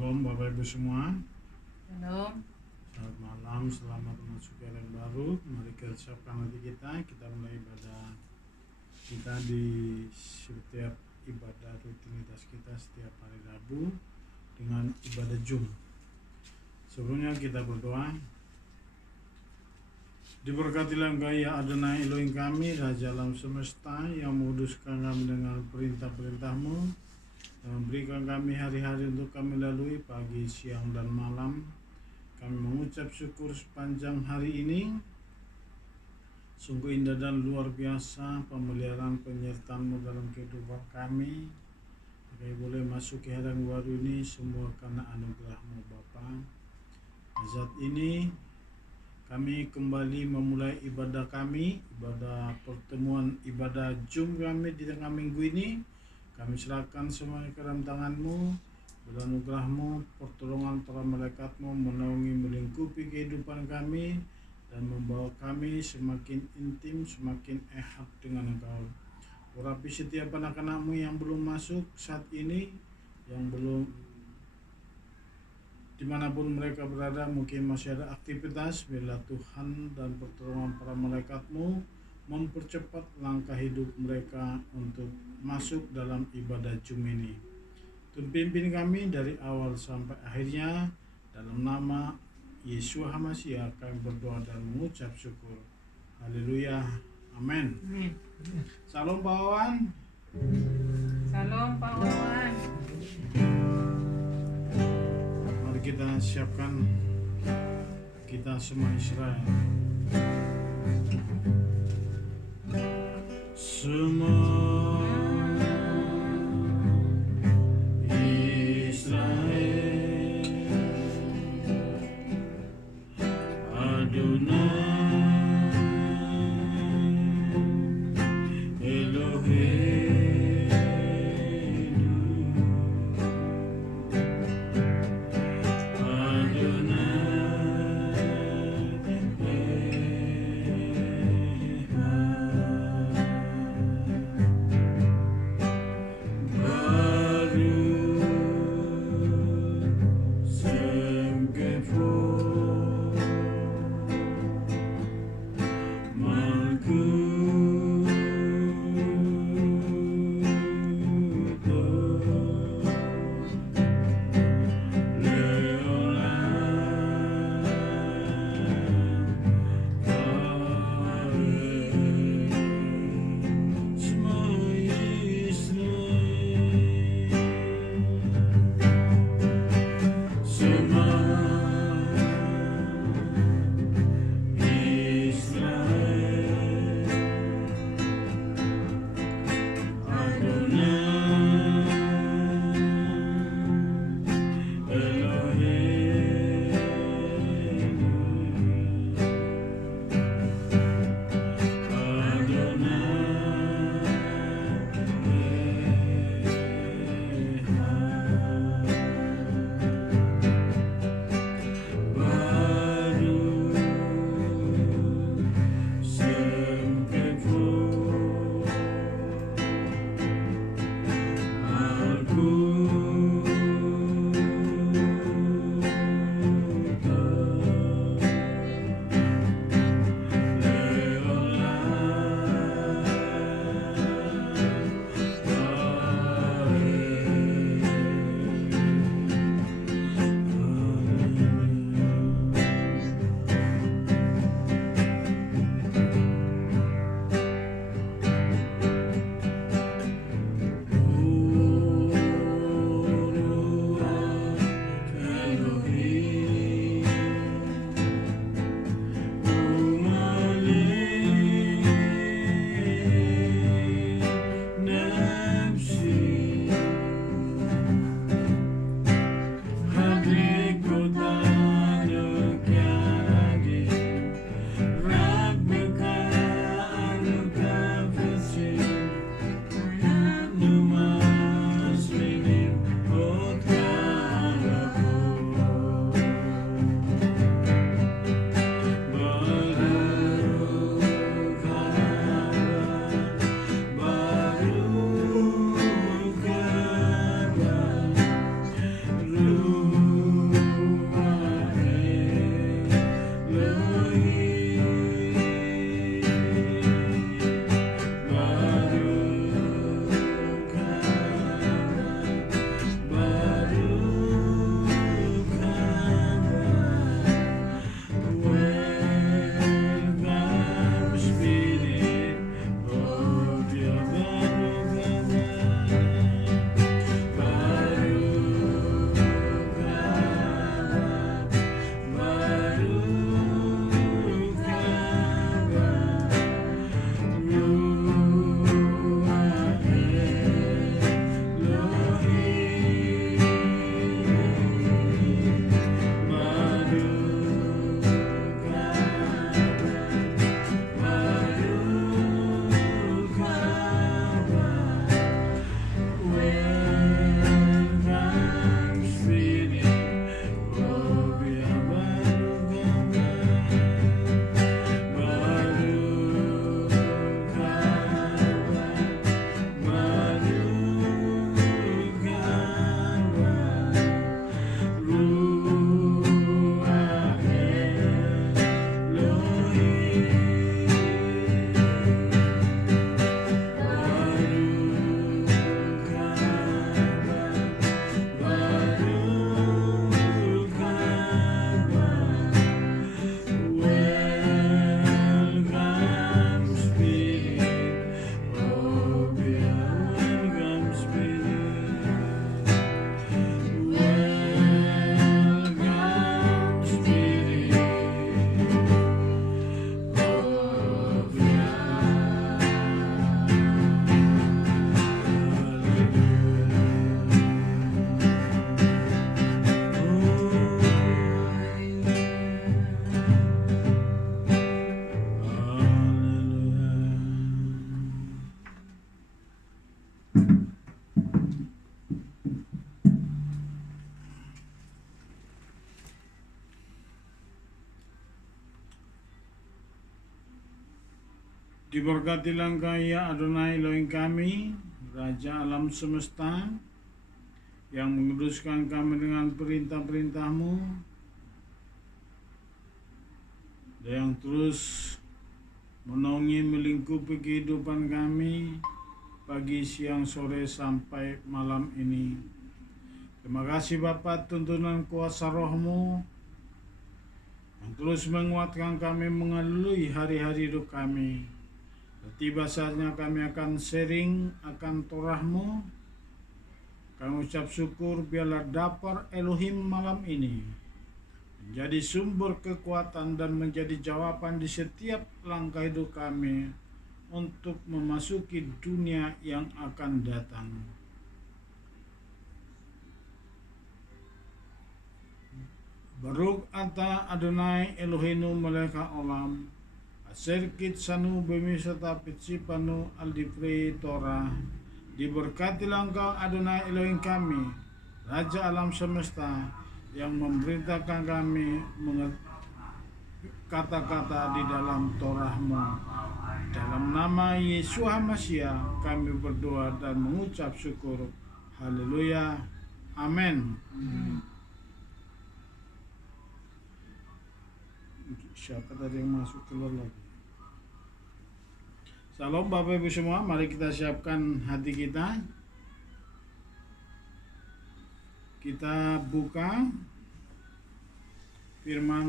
Shalom Bapak Ibu semua. Shalom. Selamat malam, selamat memasuki hari yang baru. Mari kita siapkan hati kita mulai ibadah kita di setiap ibadah rutinitas kita setiap hari Rabu dengan ibadah Jum. Sebelumnya kita berdoa. Diberkatilah Engkau ya Adonai Elohim kami, Raja alam semesta yang menguduskan kami dengan perintah-perintah-Mu, dan memberikan kami hari-hari untuk kami lalui pagi, siang, dan malam. Kami mengucap syukur sepanjang hari ini. Sungguh indah dan luar biasa pemeliharaan penyertaan-Mu dalam kehidupan kami. Kami boleh masuk ke hari yang baru ini semua karena anugerah-Mu Bapa. Saat ini kami kembali memulai ibadah kami, ibadah pertemuan, ibadah Jum kami di tengah minggu ini. Kami serahkan semuanya ke dalam tangan-Mu. Beranugerah-Mu, pertolongan para malaikat-Mu menaungi melingkupi kehidupan kami dan membawa kami semakin intim, semakin erat dengan Engkau. Urapi setiap anak-anak-Mu yang belum masuk saat ini, yang belum dimanapun mereka berada, mungkin masih ada aktivitas. Bila Tuhan dan pertolongan para malaikat-Mu mempercepat langkah hidup mereka untuk masuk dalam ibadah Jum ini. Tuhan pimpin kami dari awal sampai akhirnya. Dalam nama Yesus HaMashiach kami berdoa dan mengucap syukur. Haleluya. Amin. Salam Pak Wawan. Salam Pak Wawan. Mari kita siapkan kita semua Israel. Semua Diberkatilah Engkau ya Adonai Elohim kami, Raja alam semesta, yang menguduskan kami dengan perintah-perintah-Mu, dan yang terus menaungi melingkupi kehidupan kami pagi, siang, sore, sampai malam ini. Terima kasih Bapa, tuntunan kuasa Roh-Mu yang terus menguatkan kami mengalui hari-hari hidup kami. Tiba saatnya kami akan sharing akan Torah-Mu. Kami ucap syukur biarlah dapur Elohim malam ini menjadi sumber kekuatan dan menjadi jawaban di setiap langkah hidup kami untuk memasuki dunia yang akan datang. Baruch ata Adonai Eloheinu melech haolam, asher kitsanu bemisata pitsipanu al divrei Torah. Diberkatilah Engkau Adonai Elohim kami, Raja alam semesta, yang memerintahkan kami kata-kata di dalam Torah-Mu. Dalam nama Yesus HaMashiach kami berdoa dan mengucap syukur. Haleluya. Amin. Siapa tadi yang masuk keluar lagi? Salam Bapak Ibu semua, mari kita siapkan hati kita. Kita buka firman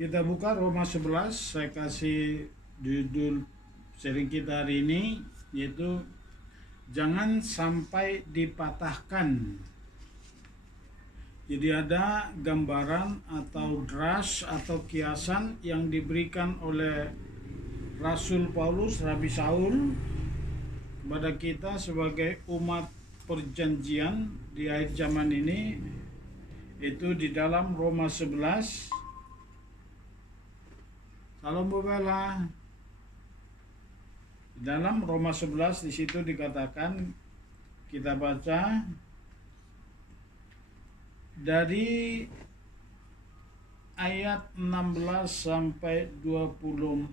Kita buka Roma 11, saya kasih judul sharing kita hari ini, yaitu jangan sampai dipatahkan. Jadi ada gambaran atau dras atau kiasan yang diberikan oleh Rasul Paulus, Rabi Saul, kepada kita sebagai umat perjanjian di akhir zaman ini, itu di dalam Roma 11. Salam Bubela. Dalam Roma 11 di situ dikatakan, kita baca dari ayat 16 sampai 24.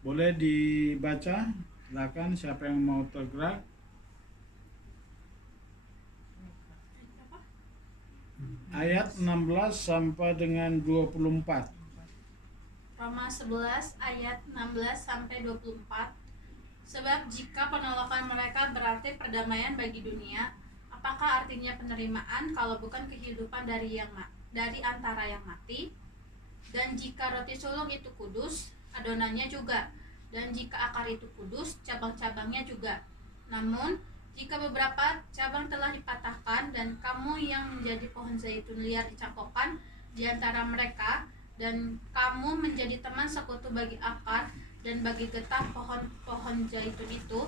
Boleh dibaca? Silakan siapa yang mau tergerak. Ayat 16 sampai dengan 24. Roma 11 ayat 16 sampai 24. Sebab jika penolakan mereka berarti perdamaian bagi dunia, apakah artinya penerimaan kalau bukan kehidupan dari antara yang mati? Dan jika roti sulung itu kudus, adonannya juga. Dan jika akar itu kudus, cabang-cabangnya juga. Namun, jika beberapa cabang telah dipatahkan dan kamu yang menjadi pohon zaitun liar dicangkokkan di antara mereka, dan kamu menjadi teman sekutu bagi akar dan bagi getah pohon zaitun itu,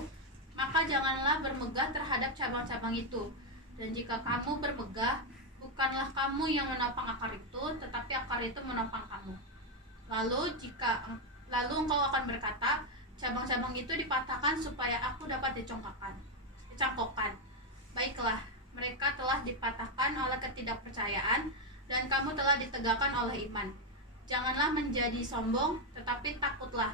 maka janganlah bermegah terhadap cabang-cabang itu. Dan jika kamu bermegah, bukanlah kamu yang menopang akar itu, tetapi akar itu menopang kamu. Lalu engkau akan berkata, cabang-cabang itu dipatahkan supaya aku dapat dicangkokkan. Baiklah, mereka telah dipatahkan oleh ketidakpercayaan, dan kamu telah ditegakkan oleh iman. Janganlah menjadi sombong, tetapi takutlah.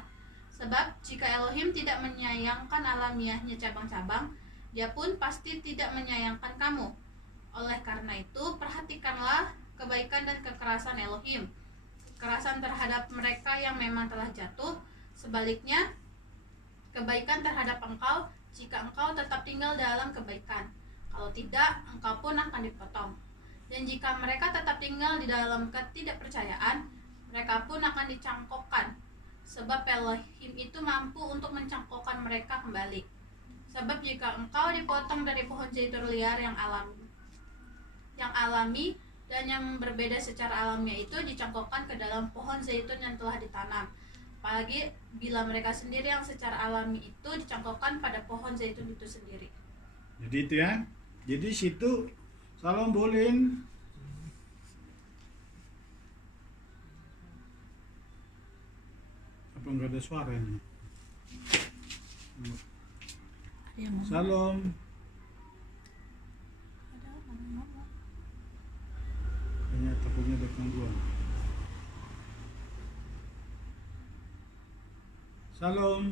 Sebab jika Elohim tidak menyayangkan alamiahnya cabang-cabang, Dia pun pasti tidak menyayangkan kamu. Oleh karena itu, perhatikanlah kebaikan dan kekerasan Elohim. Kekerasan terhadap mereka yang memang telah jatuh, sebaliknya kebaikan terhadap engkau jika engkau tetap tinggal dalam kebaikan. Kalau tidak, engkau pun akan dipotong. Dan jika mereka tetap tinggal di dalam ketidakpercayaan, mereka pun akan dicangkokkan, sebab Elohim itu mampu untuk mencangkokkan mereka kembali. Sebab jika engkau dipotong dari pohon zaitun liar yang alami dan yang berbeda secara alamiah itu dicangkokkan ke dalam pohon zaitun yang telah ditanam, apalagi bila mereka sendiri yang secara alami itu dicangkokkan pada pohon zaitun itu sendiri. Jadi itu ya, Jadi situ salam bolin. Apa nggak ada suaranya? Ada yang ngomong. Salam. Ada orang ngomong. Kayaknya takutnya ada gangguan. Salam.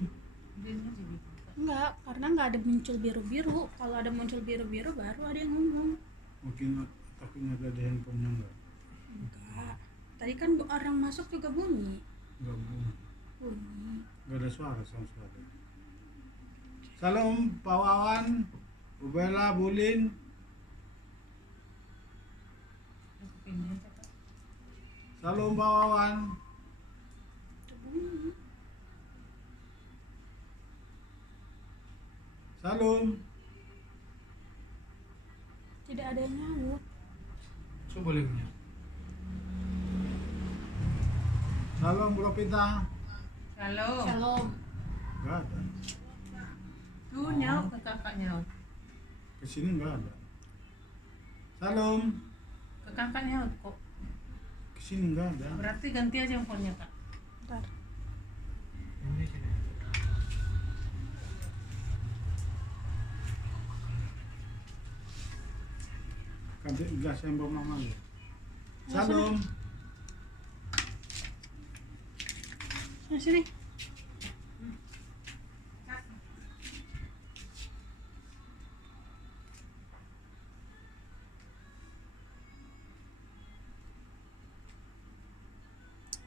Enggak, karena nggak ada muncul biru-biru. Kalau ada muncul biru-biru baru ada yang ngomong. Mungkin takutnya ada di handphonenya enggak? Enggak. Tadi kan orang masuk juga bunyi. Enggak bunyi. Bunyi. Enggak ada suara sama sekali. Salam Pak Wawan, Bu Bella, Bulin. Salam Pak Wawan. Itu bunyi. Salam. Tidak ada yang nyaut. Coba linknya. Salam Bro Pita. Shalom. Shalom. Enggak ada. Tuh nyaut ke kakak nyaut. Kesini enggak ada. Salam. Ke kakak nyaut kok. Kesini enggak ada. Berarti ganti aja handphonenya kak. Bentar. Ganti gas yang bawa mama ya. Salam. Sini.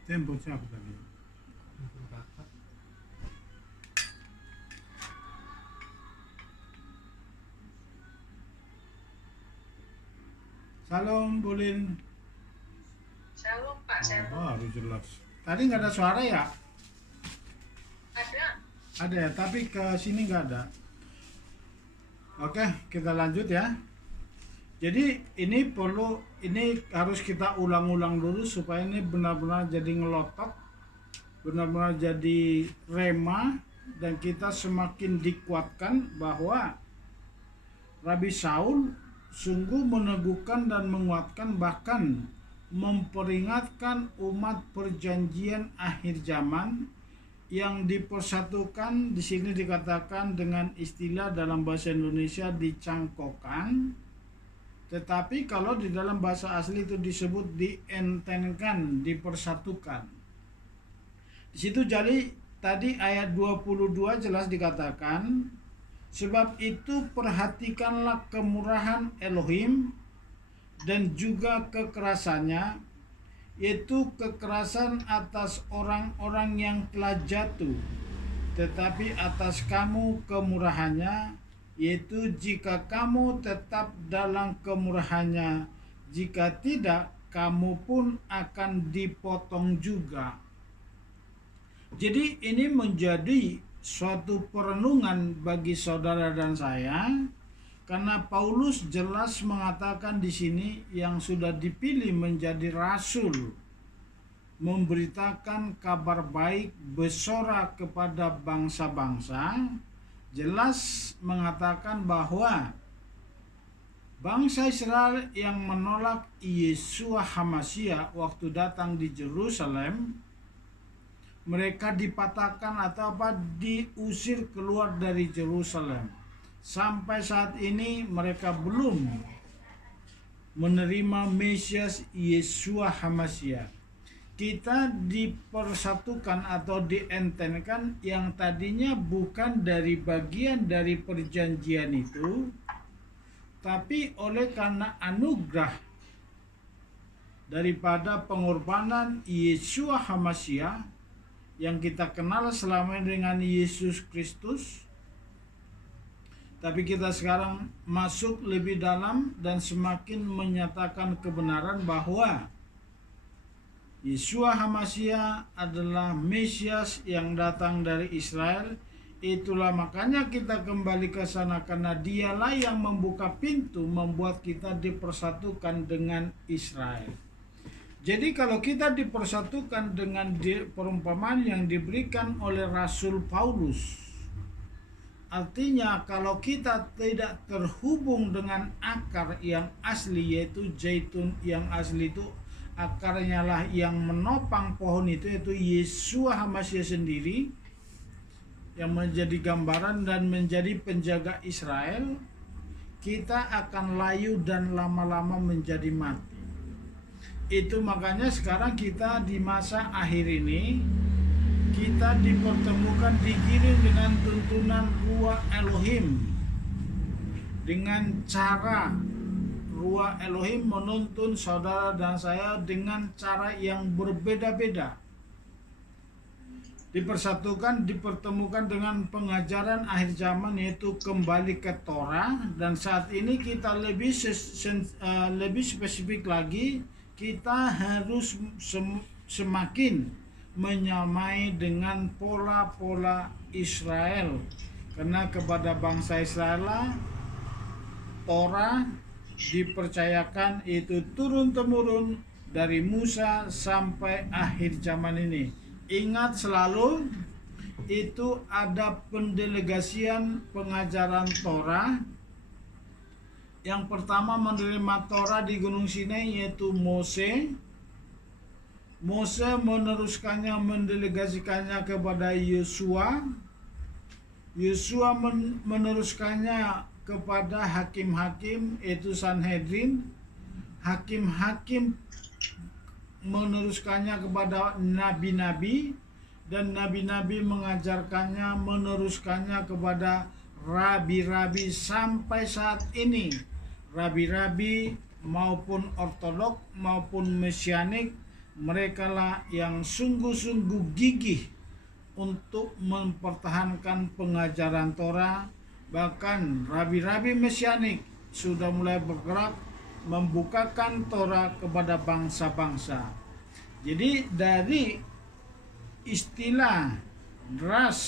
Tempo siapa tadi? Salam Bulin. Shalom Pak, Oh, baru jelas. Tadi nggak ada suara ya? Ada. Ada ya, tapi ke sini nggak ada. Oke, kita lanjut ya. Jadi ini harus kita ulang-ulang dulu supaya ini benar-benar jadi ngelotok, benar-benar jadi rema, dan kita semakin dikuatkan bahwa Rabi Saul sungguh meneguhkan dan menguatkan, bahkan memperingatkan umat perjanjian akhir zaman yang dipersatukan. Di sini dikatakan dengan istilah dalam bahasa Indonesia dicangkokkan, tetapi kalau di dalam bahasa asli itu disebut dientenkan, dipersatukan. Di situ jadi tadi ayat 22 jelas dikatakan, sebab itu perhatikanlah kemurahan Elohim dan juga kekerasannya, yaitu kekerasan atas orang-orang yang telah jatuh, tetapi atas kamu kemurahannya, yaitu jika kamu tetap dalam kemurahannya, jika tidak kamu pun akan dipotong juga. Jadi ini menjadi suatu perenungan bagi saudara dan saya, karena Paulus jelas mengatakan di sini yang sudah dipilih menjadi rasul, memberitakan kabar baik, bersorak kepada bangsa-bangsa, jelas mengatakan bahwa bangsa Israel yang menolak Yeshua HaMasyiah waktu datang di Yerusalem, mereka dipatahkan atau diusir keluar dari Yerusalem. Sampai saat ini mereka belum menerima Mesias Yeshua HaMasyiah. Kita dipersatukan atau dientenkan yang tadinya bukan dari bagian dari perjanjian itu, tapi oleh karena anugerah daripada pengorbanan Yeshua HaMasyiah yang kita kenal selama ini dengan Yesus Kristus, tapi kita sekarang masuk lebih dalam dan semakin menyatakan kebenaran bahwa Yeshua HaMasyiah adalah Mesias yang datang dari Israel. Itulah makanya kita kembali ke sana, karena dialah yang membuka pintu membuat kita dipersatukan dengan Israel. Jadi kalau kita dipersatukan dengan perumpamaan yang diberikan oleh Rasul Paulus Artinya kalau kita tidak terhubung dengan akar yang asli, yaitu zaitun yang asli itu akarnya lah yang menopang pohon itu, yaitu Yeshua HaMashiach sendiri yang menjadi gambaran dan menjadi penjaga Israel, kita akan layu dan lama-lama menjadi mati. Itu makanya sekarang kita di masa akhir ini, kita dipertemukan, digiring dengan tuntunan Ruach Elohim, dengan cara Ruach Elohim menuntun saudara dan saya dengan cara yang berbeda-beda. Dipersatukan, dipertemukan dengan pengajaran akhir zaman, yaitu kembali ke Torah. Dan saat ini kita lebih spesifik lagi, kita harus semakin menyamai dengan pola-pola Israel, karena kepada bangsa Israel lah Torah dipercayakan, itu turun-temurun dari Musa sampai akhir zaman ini. Ingat selalu, itu ada pendelegasian pengajaran Torah. Yang pertama menerima Torah di Gunung Sinai yaitu Mose. Mose meneruskannya, mendelegasikannya kepada Yosua. Yosua meneruskannya kepada hakim-hakim, yaitu Sanhedrin. Hakim-hakim meneruskannya kepada nabi-nabi, dan nabi-nabi mengajarkannya, meneruskannya kepada rabi-rabi sampai saat ini. Rabi-rabi maupun ortodok maupun mesianik, mereka lah yang sungguh-sungguh gigih untuk mempertahankan pengajaran Torah. Bahkan rabi-rabi mesianik sudah mulai bergerak membukakan Torah kepada bangsa-bangsa. Jadi dari istilah ras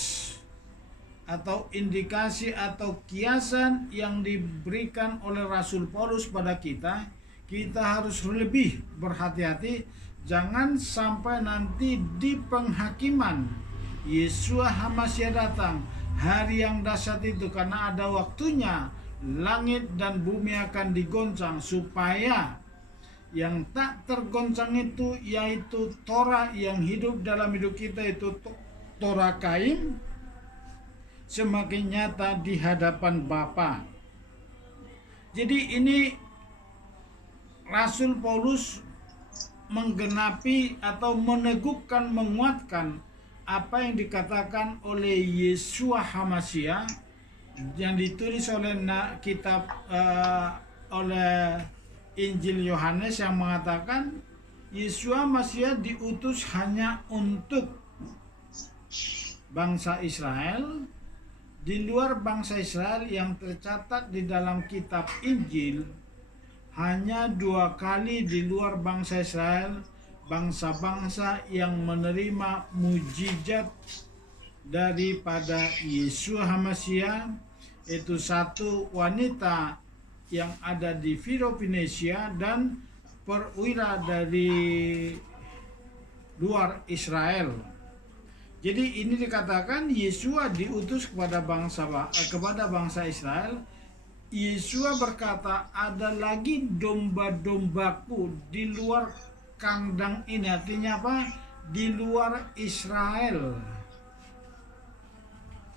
atau indikasi atau kiasan yang diberikan oleh Rasul Paulus pada kita, kita harus lebih berhati-hati. Jangan sampai nanti di penghakiman Yeshua HaMashiach datang, hari yang dahsyat itu, karena ada waktunya langit dan bumi akan digoncang, supaya yang tak tergoncang itu, yaitu Torah yang hidup dalam hidup kita, itu Torah Kaim, semakin nyata di hadapan Bapa. Jadi ini Rasul Paulus menggenapi atau meneguhkan, menguatkan apa yang dikatakan oleh Yeshua HaMashiach yang ditulis oleh kitab oleh Injil Yohanes, yang mengatakan Yeshua HaMashiach diutus hanya untuk bangsa Israel. Di luar bangsa Israel yang tercatat di dalam kitab Injil, hanya 2 kali di luar bangsa Israel, bangsa-bangsa yang menerima mujizat daripada Yeshua HaMashiach, itu satu wanita yang ada di Filipinisia dan perwira dari luar Israel. Jadi ini dikatakan Yeshua diutus kepada bangsa Israel. Yeshua berkata, ada lagi domba-dombaku di luar kandang ini. Artinya apa? Di luar Israel.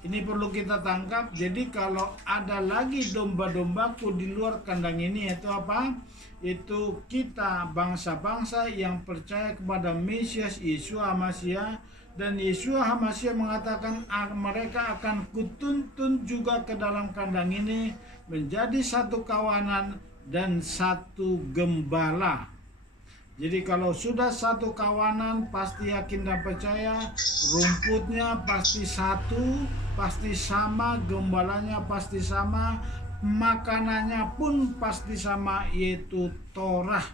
Ini perlu kita tangkap. Jadi kalau ada lagi domba-dombaku di luar kandang ini, itu apa? Itu kita, bangsa-bangsa yang percaya kepada Mesias Yeshua HaMashiach. Dan Yeshua HaMashiach mengatakan mereka akan kutuntun juga ke dalam kandang ini menjadi satu kawanan dan satu gembala. Jadi kalau sudah satu kawanan, pasti yakin dan percaya, rumputnya pasti satu, pasti sama, gembalanya pasti sama, makanannya pun pasti sama, yaitu Torah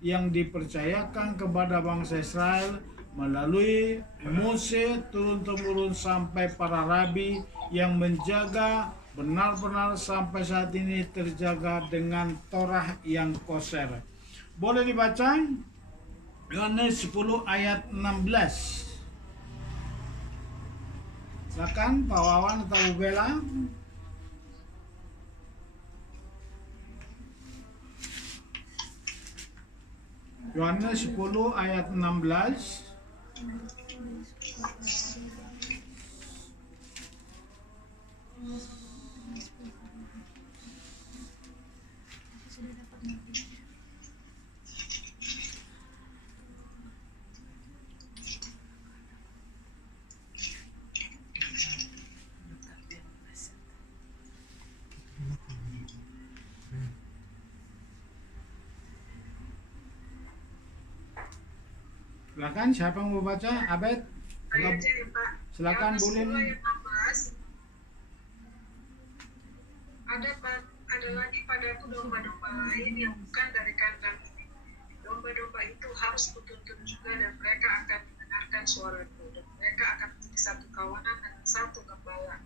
yang dipercayakan kepada bangsa Israel melalui Mose turun-temurun sampai para rabi yang menjaga benar-benar sampai saat ini terjaga dengan Torah yang koser. Boleh dibaca? Yohanes 10 ayat 16. Silakan Pak Wawan atau Bu Bella. Yohanes 10 ayat 16. Silakan, siapa yang mau baca? Abed? Saya aja ya Pak. Silakan, Yohanes boleh 10 nih. ayat 16. Ada lagi padaku domba-domba lain yang bukan dari kandang ini. Domba-domba itu harus kutuntun juga dan mereka akan mendengarkan suaraku dan mereka akan menjadi satu kawanan dan satu gembala.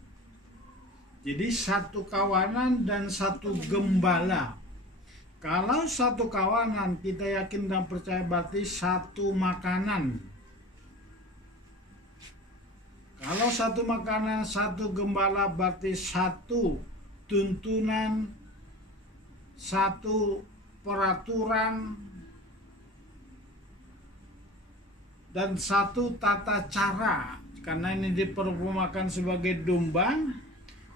Jadi satu kawanan dan satu gembala. Kalau satu kawanan, kita yakin dan percaya berarti satu makanan. Kalau satu makanan, satu gembala berarti satu tuntunan, satu peraturan, dan satu tata cara. Karena ini diperumpamakan sebagai domba,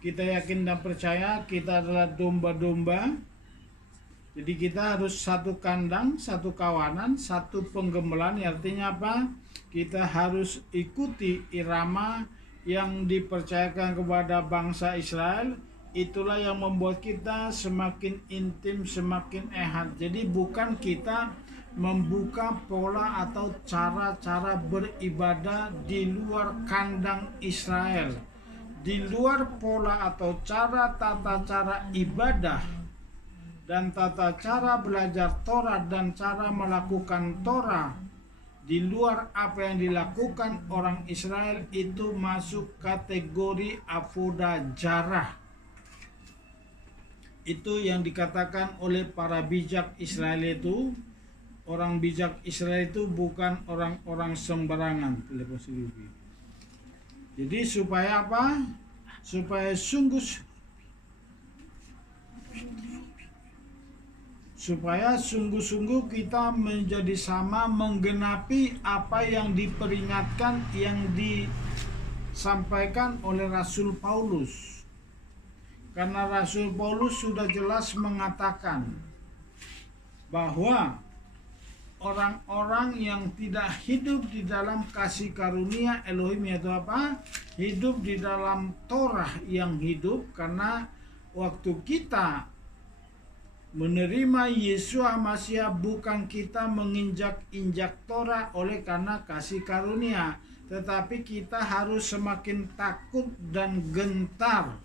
kita yakin dan percaya kita adalah domba-domba. Jadi kita harus satu kandang, satu kawanan, satu penggembalaan. Artinya apa? Kita harus ikuti irama yang dipercayakan kepada bangsa Israel. Itulah yang membuat kita semakin intim, semakin erat. Jadi bukan kita membuka pola atau cara-cara beribadah di luar kandang Israel. Di luar pola atau cara tata cara ibadah dan tata cara belajar Torah dan cara melakukan Torah di luar apa yang dilakukan orang Israel itu masuk kategori avodah jarah. Itu yang dikatakan oleh para bijak Israel itu. Orang bijak Israel itu bukan orang-orang sembarangan. Jadi supaya apa? Supaya sungguh-sungguh kita menjadi sama menggenapi apa yang diperingatkan, yang disampaikan oleh Rasul Paulus. Karena Rasul Paulus sudah jelas mengatakan bahwa orang-orang yang tidak hidup di dalam kasih karunia Elohim, yaitu apa? Hidup di dalam Torah yang hidup, karena waktu kita menerima Yesus HaMasyiah bukan kita menginjak-injak Torah oleh karena kasih karunia, tetapi kita harus semakin takut dan gentar.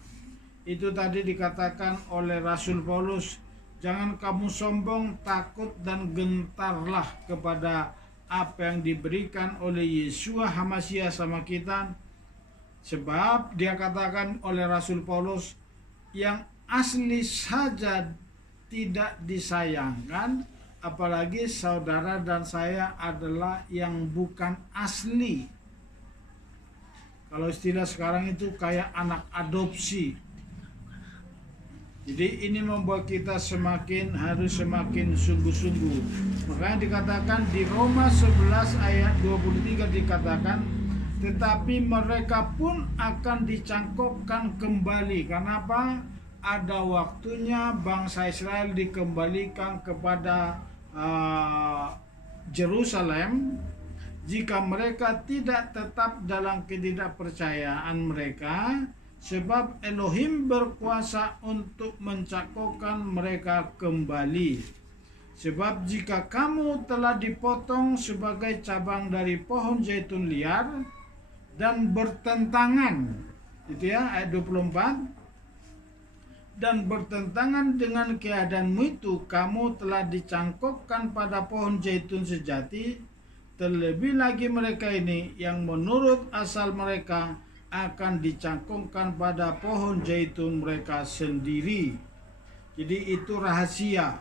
Itu tadi dikatakan oleh Rasul Paulus, jangan kamu sombong, takut dan gentarlah kepada apa yang diberikan oleh Yesus HaMasyiah sama kita. Sebab dia katakan oleh Rasul Paulus, yang asli saja tidak disayangkan, apalagi saudara dan saya adalah yang bukan asli. Kalau istilah sekarang itu kayak anak adopsi. Jadi ini membuat kita harus semakin sungguh-sungguh. Makanya dikatakan di Roma 11 ayat 23 dikatakan, tetapi mereka pun akan dicangkokkan kembali. Kenapa? Ada waktunya bangsa Israel dikembalikan kepada Yerusalem jika mereka tidak tetap dalam ketidakpercayaan mereka, sebab Elohim berkuasa untuk mencangkokkan mereka kembali. Sebab jika kamu telah dipotong sebagai cabang dari pohon zaitun liar dan bertentangan, itu ya ayat 24, dan bertentangan dengan keadaanmu itu, kamu telah dicangkokkan pada pohon zaitun sejati. Terlebih lagi mereka ini yang menurut asal mereka akan dicangkokkan pada pohon zaitun mereka sendiri. Jadi itu rahasia.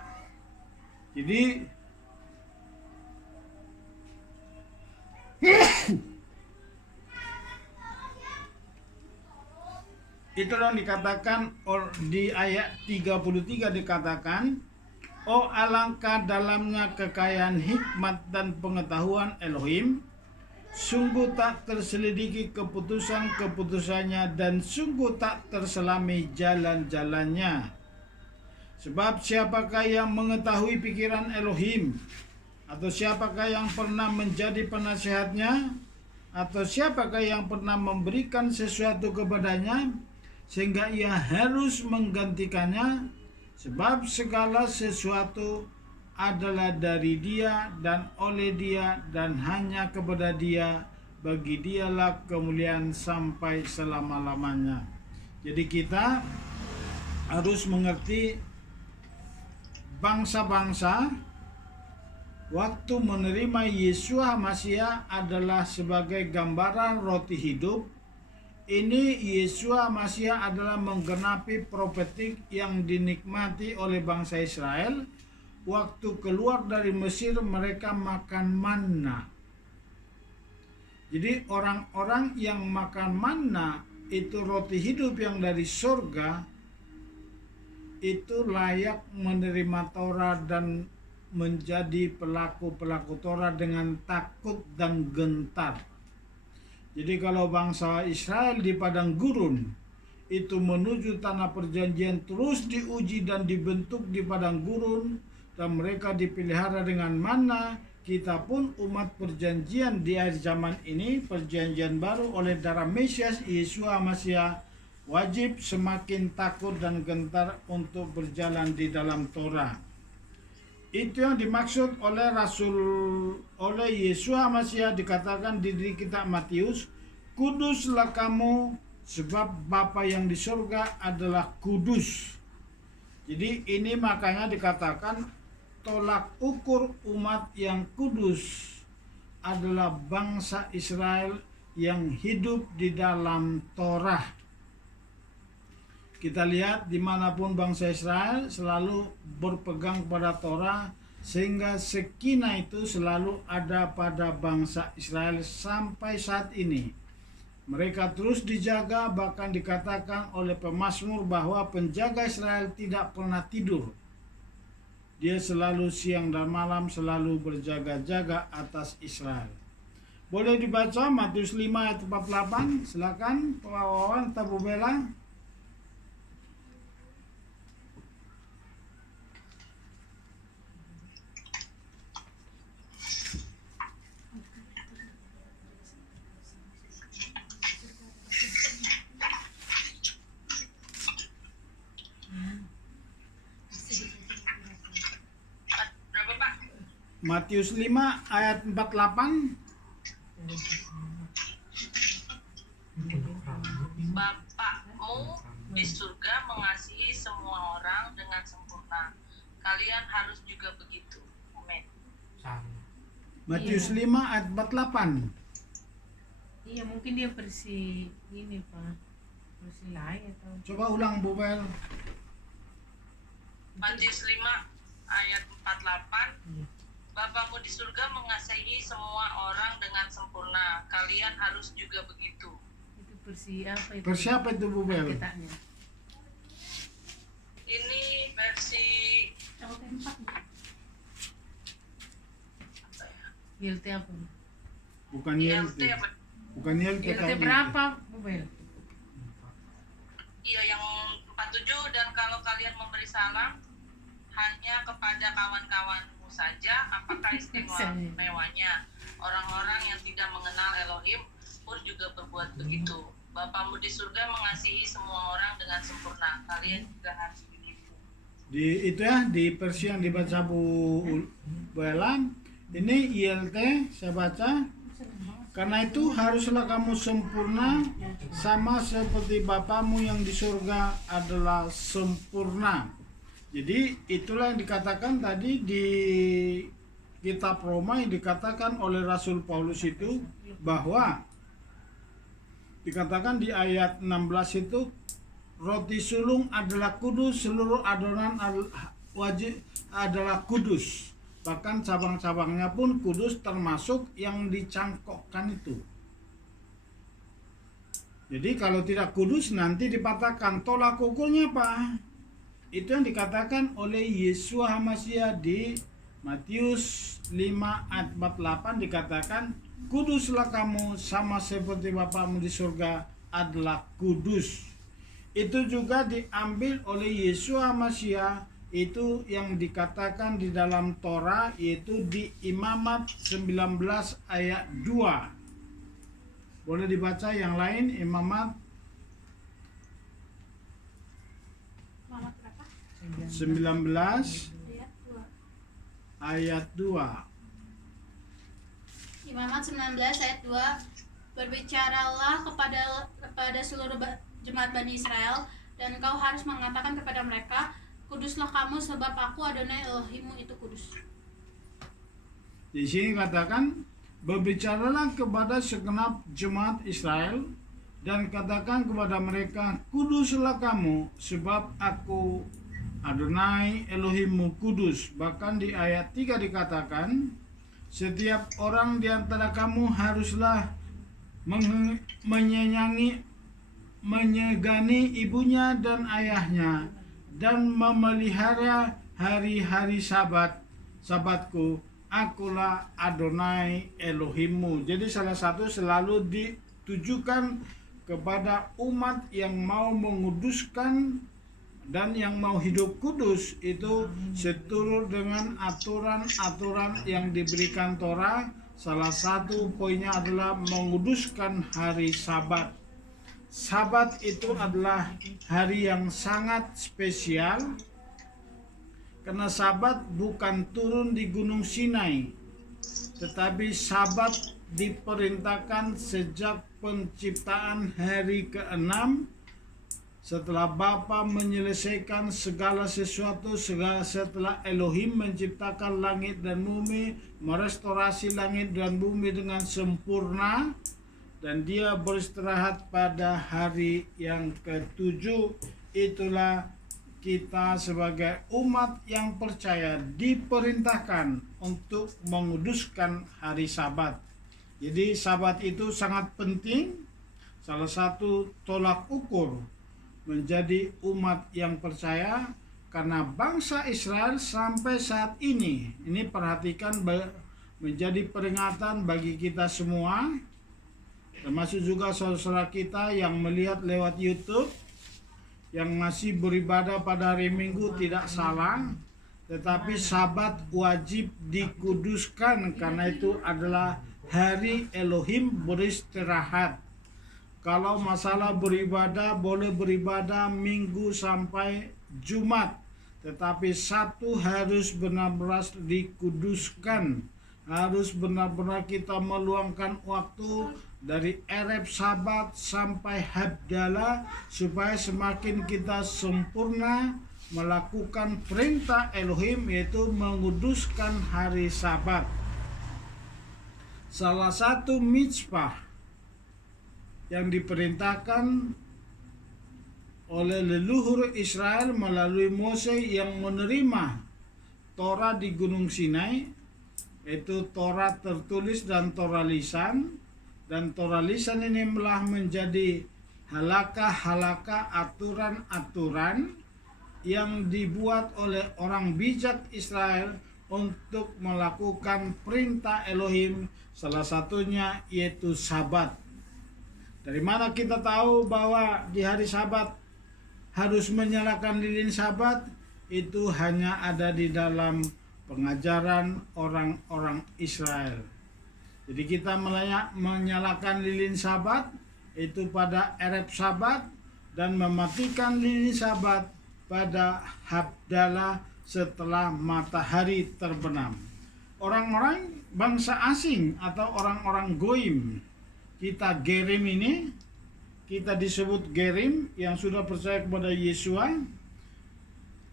Jadi itulah yang dikatakan di ayat 33 dikatakan, Oh alangkah dalamnya kekayaan hikmat dan pengetahuan Elohim, sungguh tak terselidiki keputusan-keputusannya dan sungguh tak terselami jalan-jalannya. Sebab siapakah yang mengetahui pikiran Elohim? Atau siapakah yang pernah menjadi penasihatnya? Atau siapakah yang pernah memberikan sesuatu kepadanya sehingga ia harus menggantikannya? Sebab segala sesuatu adalah dari Dia dan oleh Dia dan hanya kepada Dia. Bagi Dialah kemuliaan sampai selama-lamanya. Jadi kita harus mengerti bangsa-bangsa waktu menerima Yesus Masiah adalah sebagai gambaran roti hidup. Ini Yesus Masiah adalah menggenapi profetik yang dinikmati oleh bangsa Israel. Waktu keluar dari Mesir mereka makan manna. Jadi orang-orang yang makan manna itu roti hidup yang dari surga, itu layak menerima Torah dan menjadi pelaku-pelaku Torah dengan takut dan gentar. Jadi kalau bangsa Israel di padang gurun itu menuju tanah perjanjian terus diuji dan dibentuk di padang gurun dan mereka dipelihara dengan manna, kita pun umat perjanjian di akhir zaman ini, perjanjian baru oleh darah Mesias Yesus Masiah, wajib semakin takut dan gentar untuk berjalan di dalam Torah. Itu yang dimaksud oleh Yesus Masiah, dikatakan di kitab Matius, kuduslah kamu sebab Bapa yang di surga adalah kudus. Jadi ini makanya dikatakan tolak ukur umat yang kudus adalah bangsa Israel yang hidup di dalam Torah. Kita lihat dimanapun bangsa Israel selalu berpegang pada Torah, sehingga Sakinah itu selalu ada pada bangsa Israel sampai saat ini. Mereka terus dijaga, bahkan dikatakan oleh pemazmur bahwa penjaga Israel tidak pernah tidur. Dia selalu siang dan malam selalu berjaga-jaga atas Israel. Boleh dibaca Matius 5 ayat 48, silakan Pak Wawan, Tabu Bela. Matius 5 ayat 48. Bapakmu di surga mengasihi semua orang dengan sempurna. Kalian harus juga begitu. Amin. Matius 5 ayat 48. Iya, mungkin dia versi ini Pak, versi lain atau Coba ulang Bu Bel. Matius 5 ayat 48. Iya. Bapakmu di surga mengasihi semua orang dengan sempurna. Kalian harus juga begitu. itu versi apa itu? Versi apa itu Bu Bel? Alkitabnya. Ini versi LT4. YLT apa? Bukan ILT YLT. apa? Bukan YLT. YLT berapa, Bu Bel? Iya, yang 47. Dan kalau kalian memberi salam hanya kepada kawan-kawanmu saja, apakah istimewanya orang-orang yang tidak mengenal Elohim pun juga berbuat begitu. Bapakmu di surga mengasihi semua orang dengan sempurna. Kalian juga harus begitu. Di itu ya, di versi yang dibaca Bu Bella, ini YLT saya baca. Karena itu haruslah kamu sempurna sama seperti Bapamu yang di surga adalah sempurna. Jadi itulah yang dikatakan tadi di kitab Roma, yang dikatakan oleh Rasul Paulus itu, bahwa dikatakan di ayat 16 itu, roti sulung adalah kudus, seluruh adonan wajib adalah kudus. Bahkan cabang-cabangnya pun kudus, termasuk yang dicangkokkan itu. Jadi kalau tidak kudus nanti dipatahkan. Tolak ukurnya apa? Itu yang dikatakan oleh Yesus HaMasiah di Matius 5 ayat 48 dikatakan, kuduslah kamu sama seperti Bapamu di surga adalah kudus. Itu juga diambil oleh Yesus HaMasiah, itu yang dikatakan di dalam Torah, yaitu di Imamat 19 ayat 2. Boleh dibaca yang lain, Imamat Muhammad berapa? 19 Ayat 2. ayat 2. Imamat 19 ayat 2. Berbicaralah kepada seluruh jemaat Bani Israel, dan kau harus mengatakan kepada mereka, kuduslah kamu sebab aku Adonai Elohimmu itu kudus. Di sini katakan, berbicaralah kepada segenap jemaat Israel dan katakan kepada mereka, kuduslah kamu sebab aku Adonai Elohimmu kudus. Bahkan di ayat 3 dikatakan, setiap orang di antara kamu haruslah menyegani ibunya dan ayahnya dan memelihara hari-hari sabatku. Akulah Adonai Elohimmu. Jadi salah satu selalu ditujukan kepada umat yang mau menguduskan dan yang mau hidup kudus, itu seturut dengan aturan-aturan yang diberikan Torah. Salah satu poinnya adalah menguduskan hari Sabat. Sabat itu adalah hari yang sangat spesial, karena Sabat bukan turun di Gunung Sinai, tetapi Sabat diperintahkan sejak penciptaan hari ke-6, setelah Bapa menyelesaikan segala sesuatu, setelah Elohim menciptakan langit dan bumi, merestorasi langit dan bumi dengan sempurna, dan dia beristirahat pada hari yang ke-7. Itulah kita sebagai umat yang percaya diperintahkan untuk menguduskan hari Sabat. Jadi Sabat itu sangat penting, salah satu tolak ukur menjadi umat yang percaya, karena bangsa Israel sampai saat ini perhatikan, menjadi peringatan bagi kita semua, termasuk juga saudara-saudara kita yang melihat lewat YouTube, yang masih beribadah pada hari Minggu tidak salah, tetapi Sabat wajib dikuduskan karena itu adalah hari Elohim beristirahat. Kalau masalah beribadah, boleh beribadah Minggu sampai Jumat, tetapi Sabtu harus benar-benar dikuduskan. Harus benar-benar kita meluangkan waktu dari Ereb Sabat sampai Habdalah, supaya semakin kita sempurna melakukan perintah Elohim, yaitu menguduskan hari Sabat. Salah satu mitzvah yang diperintahkan oleh leluhur Israel melalui Mose yang menerima Torah di Gunung Sinai, yaitu Torah tertulis dan Torah lisan. Dan Torah lisan ini telah menjadi halakah-halakah, aturan-aturan yang dibuat oleh orang bijak Israel untuk melakukan perintah Elohim, salah satunya yaitu Sabat. Dari mana kita tahu bahwa di hari Sabat harus menyalakan lilin Sabat? Itu hanya ada di dalam pengajaran orang-orang Israel. Jadi kita menyalakan lilin Sabat itu pada Ereb Sabat, dan mematikan lilin Sabat pada Habdalah setelah matahari terbenam. Orang-orang bangsa asing atau orang-orang Goim, kita Gerim ini, kita disebut Gerim yang sudah percaya kepada Yesua,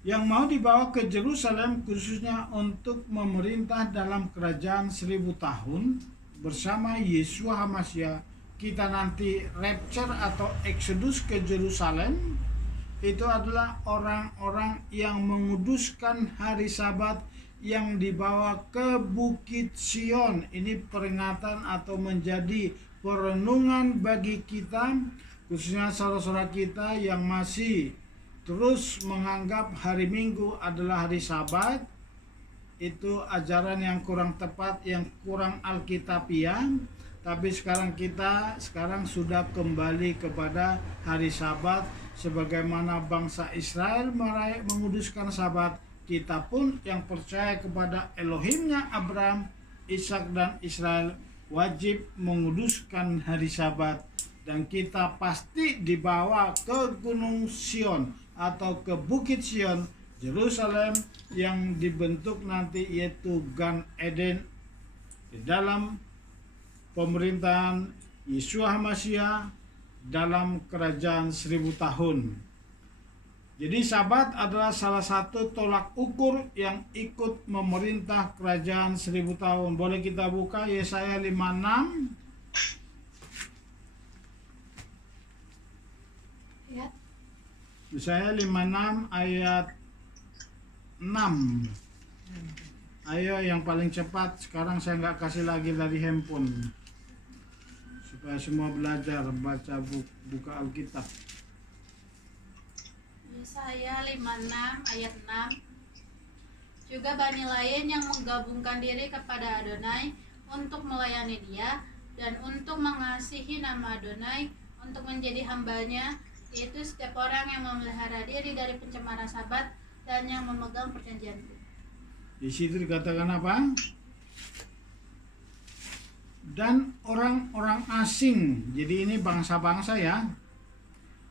yang mau dibawa ke Yerusalem khususnya untuk memerintah dalam kerajaan 1000 tahun bersama Yesua HaMasiah. Kita nanti rapture atau exodus ke Yerusalem. Itu adalah orang-orang yang menguduskan hari Sabat yang dibawa ke Bukit Sion. Ini peringatan atau menjadi perenungan bagi kita, khususnya saudara-saudara kita yang masih terus menganggap hari Minggu adalah hari Sabat, itu ajaran yang kurang tepat, yang kurang alkitabiah. Tapi sekarang sudah kembali kepada hari Sabat, sebagaimana bangsa Israel menguduskan Sabat. Kita pun yang percaya kepada Elohimnya Abraham, Ishak dan Israel wajib menguduskan hari Sabat, dan kita pasti dibawa ke Gunung Sion atau ke Bukit Sion, Yerusalem yang dibentuk nanti, yaitu Gan Eden di dalam pemerintahan Yeshua HaMashiach dalam kerajaan 1000 tahun. Jadi Sabat adalah salah satu tolak ukur yang ikut memerintah kerajaan 1000 tahun. Boleh kita buka Yesaya 56. Ya. Yesaya 56 ayat 6. Ayo yang paling cepat. Sekarang saya nggak kasih lagi dari handphone, supaya semua belajar baca buka Alkitab. Yesaya 56 ayat 6. Juga bani lain yang menggabungkan diri kepada Adonai untuk melayani Dia dan untuk mengasihi nama Adonai, untuk menjadi hambanya, yaitu setiap orang yang memelihara diri dari pencemaran Sabat dan yang memegang perjanjianku. Di situ dikatakan apa? Dan orang-orang asing, jadi ini bangsa-bangsa ya,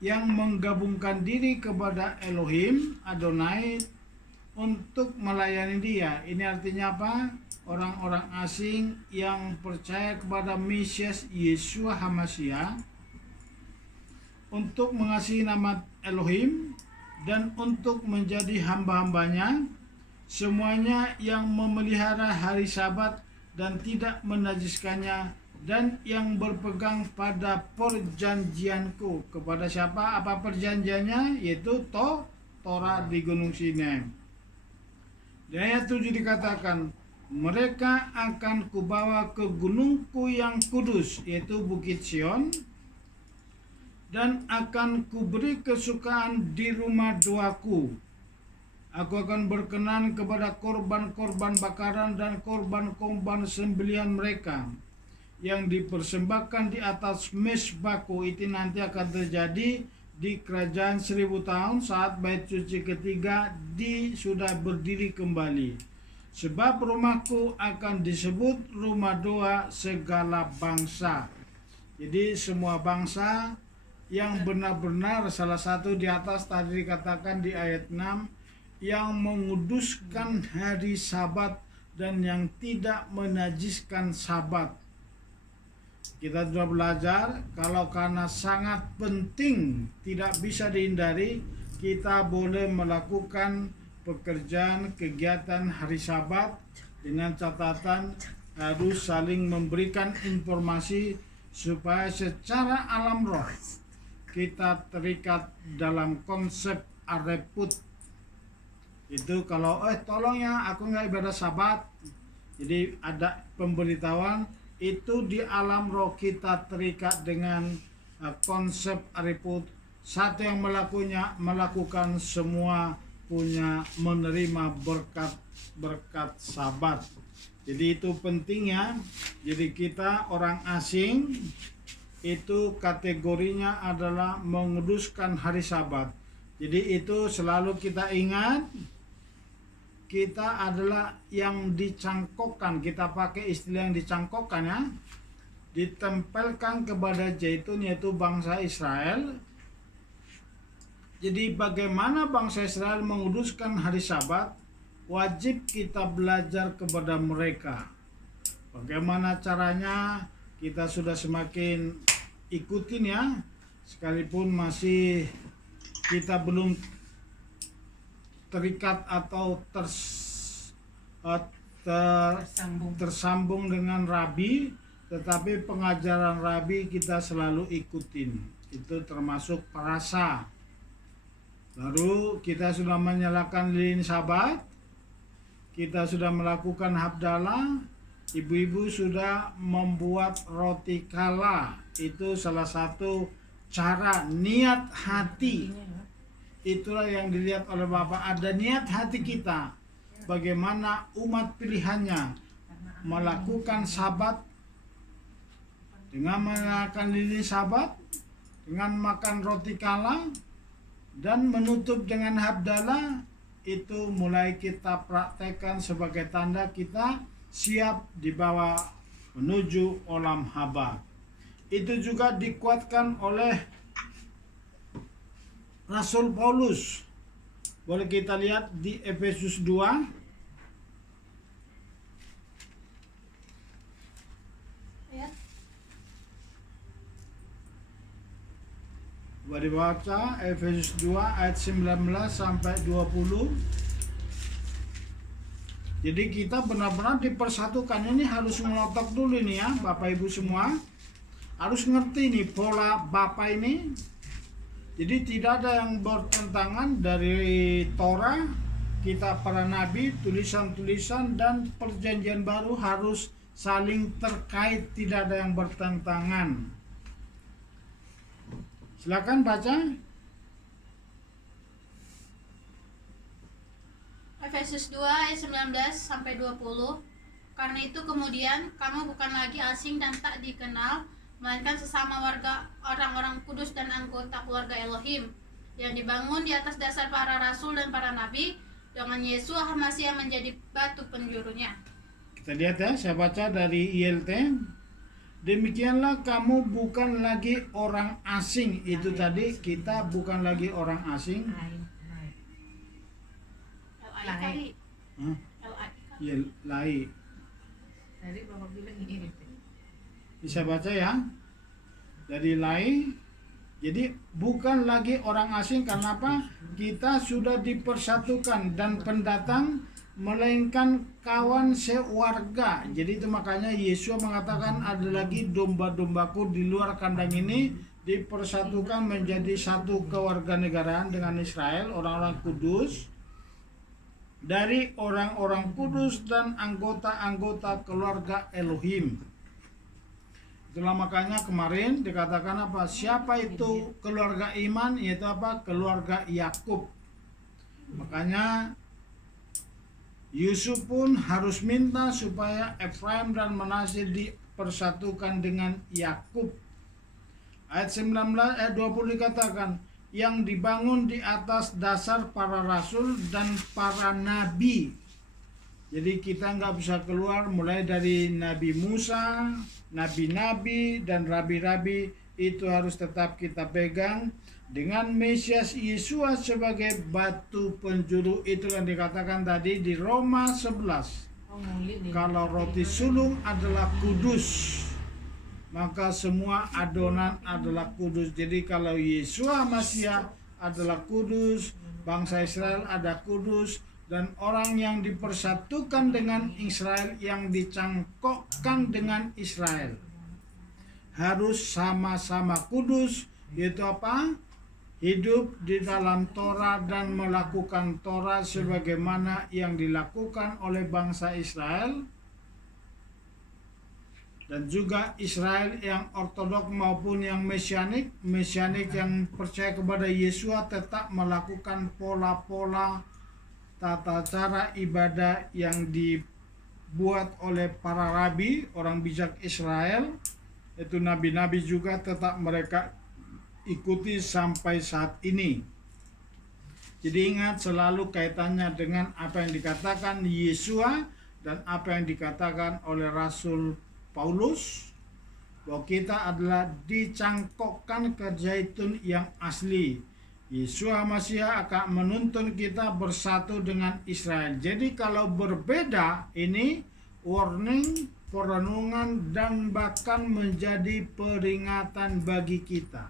yang menggabungkan diri kepada Elohim Adonai untuk melayani Dia. Ini artinya apa? Orang-orang asing yang percaya kepada Mesias Yeshua HaMashiach, untuk mengasihi nama Elohim dan untuk menjadi hamba-hambanya, semuanya yang memelihara hari Sabat dan tidak menajiskannya, dan yang berpegang pada perjanjianku. Kepada siapa? Apa perjanjiannya? Yaitu Torah di Gunung Sinai. Di ayat 7 dikatakan, mereka akan kubawa ke gunungku yang kudus, yaitu Bukit Sion, dan akan kuberi kesukaan di rumah doaku. Aku akan berkenan kepada korban-korban bakaran dan korban-korban sembelihan mereka yang dipersembahkan di atas mezbahku. Itu nanti akan terjadi di kerajaan 1000 tahun saat bait suci ketiga sudah berdiri kembali. Sebab rumahku akan disebut rumah doa segala bangsa. Jadi semua bangsa yang benar-benar, salah satu di atas tadi dikatakan di ayat 6, yang menguduskan hari Sabat dan yang tidak menajiskan Sabat. Kita sudah belajar kalau karena sangat penting, tidak bisa dihindari, kita boleh melakukan pekerjaan kegiatan hari Sabat dengan catatan harus saling memberikan informasi supaya secara alam roh kita terikat dalam konsep areput. Itu kalau tolong ya, aku nggak ibadah Sabat, jadi ada pemberitahuan, itu di alam roh kita terikat dengan konsep areput. Satu yang melakukan semua punya menerima berkat Sabat. Jadi itu pentingnya. Jadi kita orang asing itu kategorinya adalah menguduskan hari Sabat. Jadi itu selalu kita ingat, kita adalah yang dicangkokkan, kita pakai istilah yang dicangkokkan ya, ditempelkan kepada zaitun, yaitu bangsa Israel. Jadi bagaimana bangsa Israel menguduskan hari Sabat? Wajib kita belajar kepada mereka. Bagaimana caranya? Kita sudah semakin ikutin ya, sekalipun masih kita belum terikat atau tersambung dengan Rabi, tetapi pengajaran Rabi kita selalu ikutin. Itu termasuk parasa. Lalu kita sudah menyalakan lilin Sabat, kita sudah melakukan habdalah, ibu-ibu sudah membuat roti kala. Itu salah satu cara niat hati itulah yang dilihat oleh Bapa. Ada niat hati kita, bagaimana umat pilihannya melakukan sabat dengan mengadakan lilin sabat, dengan makan roti kala, dan menutup dengan habdalah. Itu mulai kita praktekkan sebagai tanda kita siap dibawa menuju olam haba. Itu juga dikuatkan oleh Rasul Paulus. Boleh kita lihat di Efesus 2. Ya. Mari baca Efesus 2 ayat 19 sampai 20. Jadi kita benar-benar dipersatukan. Ini harus ngelotok dulu nih ya, Bapak Ibu semua. Harus ngerti nih pola Bapak ini. Jadi tidak ada yang bertentangan dari Torah, kitab para nabi, tulisan-tulisan dan perjanjian baru harus saling terkait, tidak ada yang bertentangan. Silakan baca. Efesus 2 ayat 19 sampai 20. Karena itu kemudian kamu bukan lagi asing dan tak dikenal, melainkan sesama warga orang-orang kudus dan anggota keluarga Elohim yang dibangun di atas dasar para rasul dan para nabi, dengan Yesus Hamasiah menjadi batu penjurunya. Kita lihat ya, saya baca dari ILT. Demikianlah kamu bukan lagi orang asing. Itu tadi kita bukan lagi orang asing. LAI kali. Hah? LAI kali. Ya, lai. Tadi Bapak bilang ini. Bisa baca ya. Dari lai. Jadi bukan lagi orang asing. Karena apa? Kita sudah dipersatukan dan pendatang melainkan kawan sewarga. Jadi itu makanya Yesus mengatakan ada lagi domba-dombaku di luar kandang ini dipersatukan menjadi satu kewarganegaraan dengan Israel, orang-orang kudus, dari orang-orang kudus dan anggota-anggota keluarga Elohim. Itulah makanya kemarin dikatakan apa? Siapa itu keluarga iman? Yaitu apa? Keluarga Yakub. Makanya Yusuf pun harus minta supaya Efraim dan Manasye dipersatukan dengan Yakub. Ayat 19 ayat 20 dikatakan yang dibangun di atas dasar para rasul dan para nabi. Jadi kita nggak bisa keluar mulai dari Nabi Musa, nabi-nabi dan rabi-rabi, itu harus tetap kita pegang dengan Mesias Yesus sebagai batu penjuru. Itu yang dikatakan tadi di Roma 11. Kalau roti sulung adalah kudus, maka semua adonan adalah kudus. Jadi kalau Yesus Masiah adalah kudus, bangsa Israel ada kudus, dan orang yang dipersatukan dengan Israel, yang dicangkokkan dengan Israel, harus sama-sama kudus. Yaitu apa? Hidup di dalam Torah dan melakukan Torah sebagaimana yang dilakukan oleh bangsa Israel. Dan juga Israel yang ortodok maupun yang mesianik. Mesianik yang percaya kepada Yesus tetap melakukan pola-pola tata cara ibadah yang dibuat oleh para rabi, orang bijak Israel. Itu nabi-nabi juga tetap mereka ikuti sampai saat ini. Jadi ingat selalu kaitannya dengan apa yang dikatakan Yesua dan apa yang dikatakan oleh Rasul Paulus, bahwa kita adalah dicangkokkan ke zaitun yang asli. Yesus Masiah akan menuntun kita bersatu dengan Israel. Jadi kalau berbeda, ini warning, perenungan, dan bahkan menjadi peringatan bagi kita.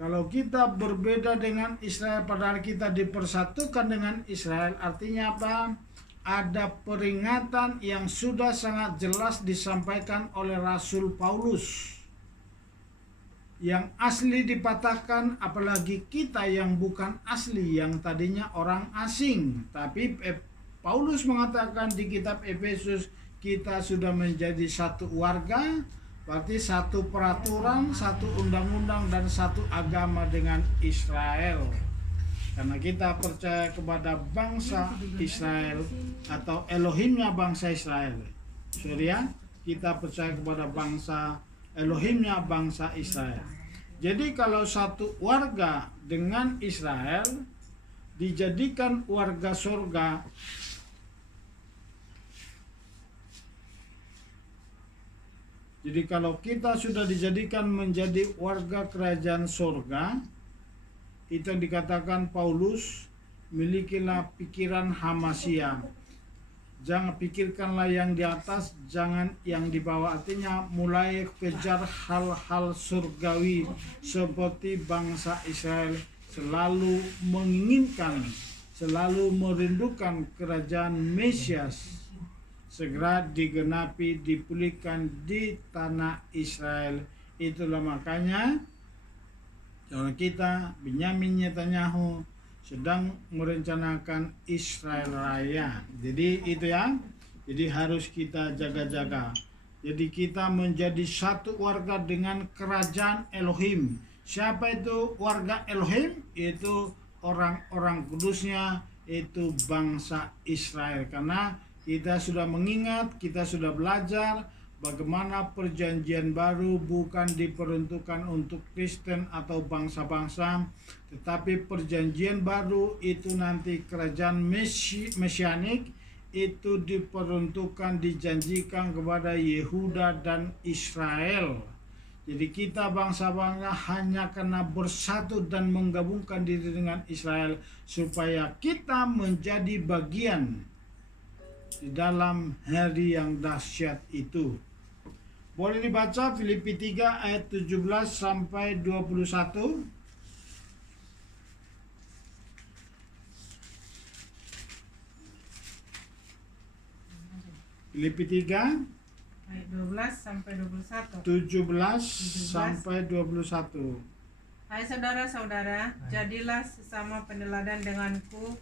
Kalau kita berbeda dengan Israel padahal kita dipersatukan dengan Israel, artinya apa? Ada peringatan yang sudah sangat jelas disampaikan oleh Rasul Paulus. Yang asli dipatahkan, apalagi kita yang bukan asli, yang tadinya orang asing. Tapi Paulus mengatakan di kitab Efesus, kita sudah menjadi satu warga, Berarti satu peraturan, satu undang-undang, dan satu agama dengan Israel. Karena kita percaya kepada bangsa Israel atau Elohimnya bangsa Israel. Surya, kita percaya kepada bangsa Elohimnya bangsa Israel. Jadi kalau satu warga dengan Israel dijadikan warga surga, jadi kalau kita sudah dijadikan menjadi warga kerajaan surga, itu yang dikatakan Paulus, milikilah pikiran Hamasia. Jangan pikirkanlah yang di atas, jangan yang di bawah. Artinya mulai kejar hal-hal surgawi seperti bangsa Israel selalu menginginkan, selalu merindukan kerajaan Mesias segera digenapi, dipulihkan di tanah Israel. Itulah makanya orang kita, Benyamin Netanyahu, sedang merencanakan Israel Raya. Jadi itu ya. Jadi harus kita jaga-jaga. Jadi kita menjadi satu warga dengan kerajaan Elohim. Siapa itu warga Elohim? Itu orang-orang kudusnya, itu bangsa Israel. Karena kita sudah mengingat, kita sudah belajar bagaimana perjanjian baru bukan diperuntukkan untuk Kristen atau bangsa-bangsa, tetapi perjanjian baru itu nanti kerajaan mesianik itu diperuntukkan, dijanjikan kepada Yehuda dan Israel. Jadi kita bangsa-bangsa hanya karena bersatu dan menggabungkan diri dengan Israel supaya kita menjadi bagian di dalam hari yang dahsyat itu. Boleh dibaca Filipi 3 ayat 17 sampai 21. Filipi 3 ayat 12 sampai 21. 17 sampai 21. Hai saudara-saudara, jadilah sesama peneladan denganku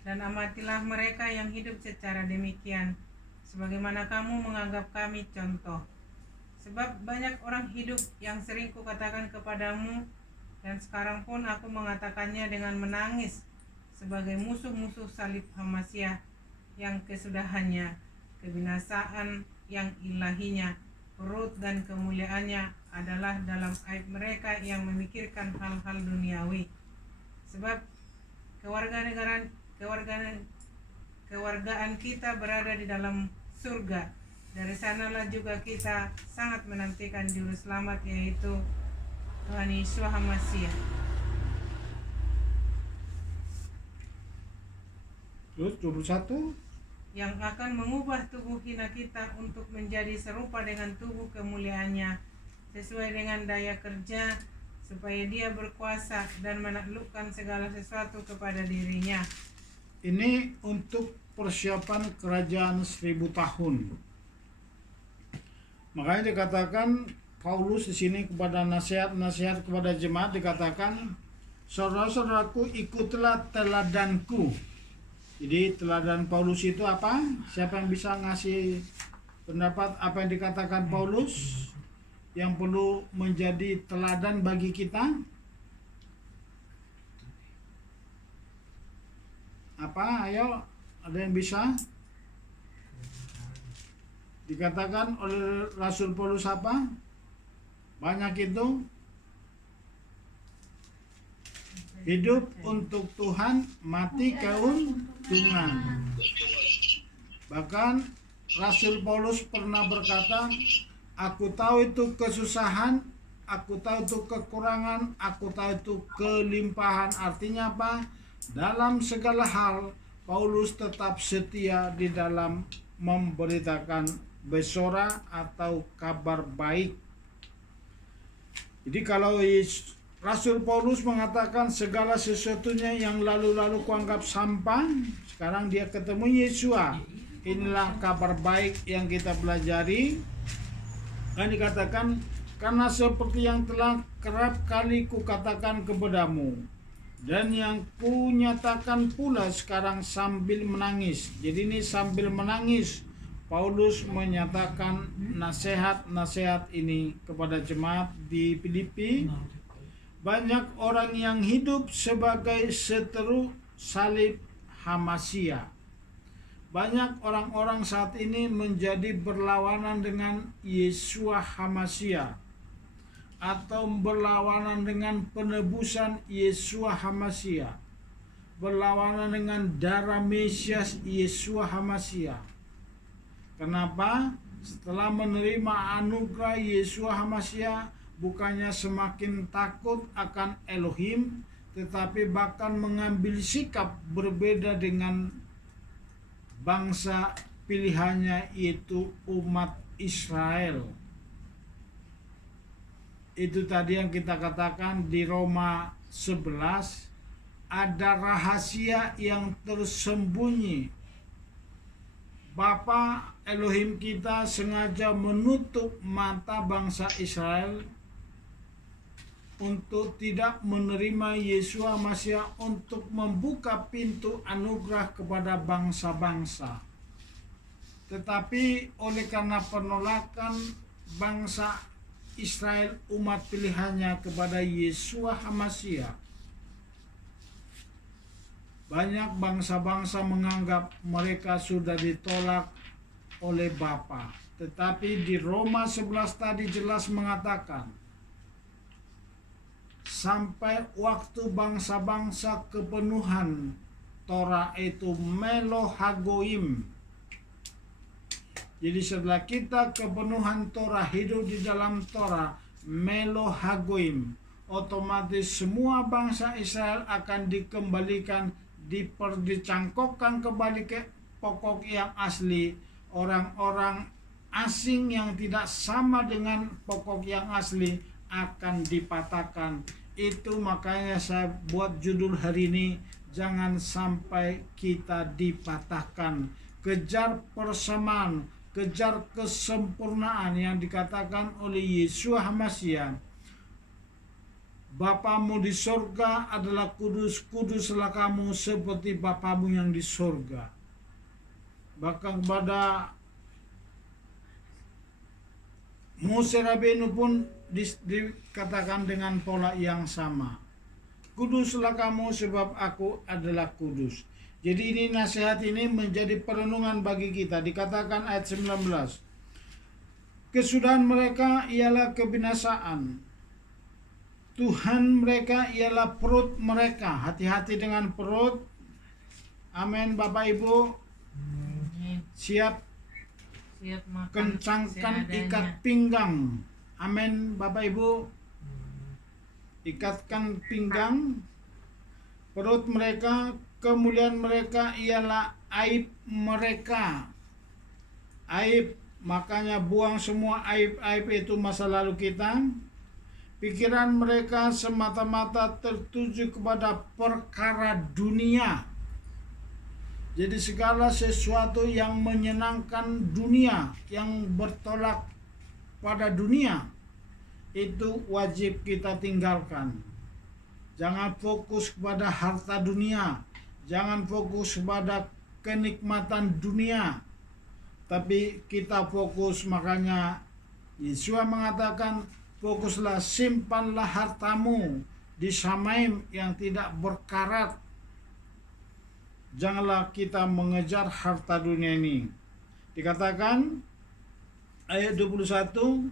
dan amatilah mereka yang hidup secara demikian, sebagaimana kamu menganggap kami contoh. Sebab banyak orang hidup yang sering kukatakan kepadamu, dan sekarang pun aku mengatakannya dengan menangis, sebagai musuh-musuh salib Hamasyah, yang kesudahannya, kebinasaan yang ilahinya, perut dan kemuliaannya adalah dalam aib mereka yang memikirkan hal-hal duniawi. Sebab kewargaan kita berada di dalam surga. Dari sanalah juga kita sangat menantikan juru selamat, yaitu Tuhan Yesus Hamasyah. Terus 21. Yang akan mengubah tubuh hina kita untuk menjadi serupa dengan tubuh kemuliaannya, sesuai dengan daya kerja, supaya dia berkuasa dan menaklukkan segala sesuatu kepada dirinya. Ini untuk persiapan kerajaan 1000 tahun. Makanya dikatakan Paulus di sini kepada nasihat kepada jemaat dikatakan, saudara-saudaraku, ikutlah teladanku. Jadi teladan Paulus itu apa? Siapa yang bisa ngasih pendapat apa yang dikatakan Paulus yang perlu menjadi teladan bagi kita? Apa? Ayo, ada yang bisa? Dikatakan oleh Rasul Paulus apa? Banyak itu. Hidup untuk Tuhan, mati keuntungan. Bahkan Rasul Paulus pernah berkata, aku tahu itu kesusahan, aku tahu itu kekurangan, aku tahu itu kelimpahan. Artinya apa? Dalam segala hal, Paulus tetap setia di dalam memberitakan besora atau kabar baik. Jadi kalau Rasul Paulus mengatakan segala sesuatunya yang lalu-lalu kuanggap sampah, sekarang dia ketemu Yesua. Inilah kabar baik yang kita pelajari. Dan dikatakan, karena seperti yang telah kerap kali kukatakan kepadamu, dan yang kunyatakan pula sekarang sambil menangis. Jadi ini sambil menangis Paulus menyatakan nasihat-nasihat ini kepada jemaat di Filipi. Banyak orang yang hidup sebagai seteru salib Hamasia. Banyak orang-orang saat ini menjadi berlawanan dengan Yeshua Hamasia atau berlawanan dengan penebusan Yeshua Hamasia, berlawanan dengan darah Mesias Yeshua Hamasia. Kenapa? Setelah menerima anugerah Yeshua Hamasia, bukannya semakin takut akan Elohim, tetapi bahkan mengambil sikap berbeda dengan bangsa pilihannya, yaitu umat Israel. Itu tadi yang kita katakan di Roma 11, ada rahasia yang tersembunyi. Bapa Elohim kita sengaja menutup mata bangsa Israel untuk tidak menerima Yeshua Masya, untuk membuka pintu anugerah kepada bangsa-bangsa. Tetapi oleh karena penolakan bangsa Israel, umat pilihannya, kepada Yeshua HaMashiach, banyak bangsa-bangsa menganggap mereka sudah ditolak oleh Bapa. Tetapi di Roma 11 tadi jelas mengatakan, sampai waktu bangsa-bangsa kepenuhan Torah itu Melohagoim. Jadi setelah kita kepenuhan Torah, hidup di dalam Torah Melohagoim, otomatis semua bangsa Israel akan dikembalikan, dicangkokkan kembali ke pokok yang asli. Orang-orang asing yang tidak sama dengan pokok yang asli akan dipatahkan. Itu makanya saya buat judul hari ini, jangan sampai kita dipatahkan. Kejar persamaan, kejar kesempurnaan yang dikatakan oleh Yeshua HaMashiach. Bapamu di sorga adalah kudus, kuduslah kamu seperti Bapamu yang di sorga. Bahkan kepada Mose Rabbeinu pun dikatakan dengan pola yang sama. Kuduslah kamu sebab aku adalah kudus. Jadi ini nasihat ini menjadi perenungan bagi kita. Dikatakan ayat 19. Kesudahan mereka ialah kebinasaan. Tuhan mereka ialah perut mereka. Hati-hati dengan perut. Amin Bapak Ibu. Siap makan kencangkan seadanya. ikat pinggang. Amin Bapak Ibu. Ikatkan pinggang. Perut mereka, kemuliaan mereka ialah aib mereka. Aib, makanya buang semua aib-aib itu masa lalu kita. Pikiran mereka semata-mata tertuju kepada perkara dunia. Jadi segala sesuatu yang menyenangkan dunia, yang bertolak pada dunia, itu wajib kita tinggalkan. Jangan fokus kepada harta dunia, jangan fokus kepada kenikmatan dunia, tapi kita fokus. Makanya Yesus mengatakan, fokuslah, simpanlah hartamu di Shamaim yang tidak berkarat. Janganlah kita mengejar harta dunia ini. Dikatakan ayat 21,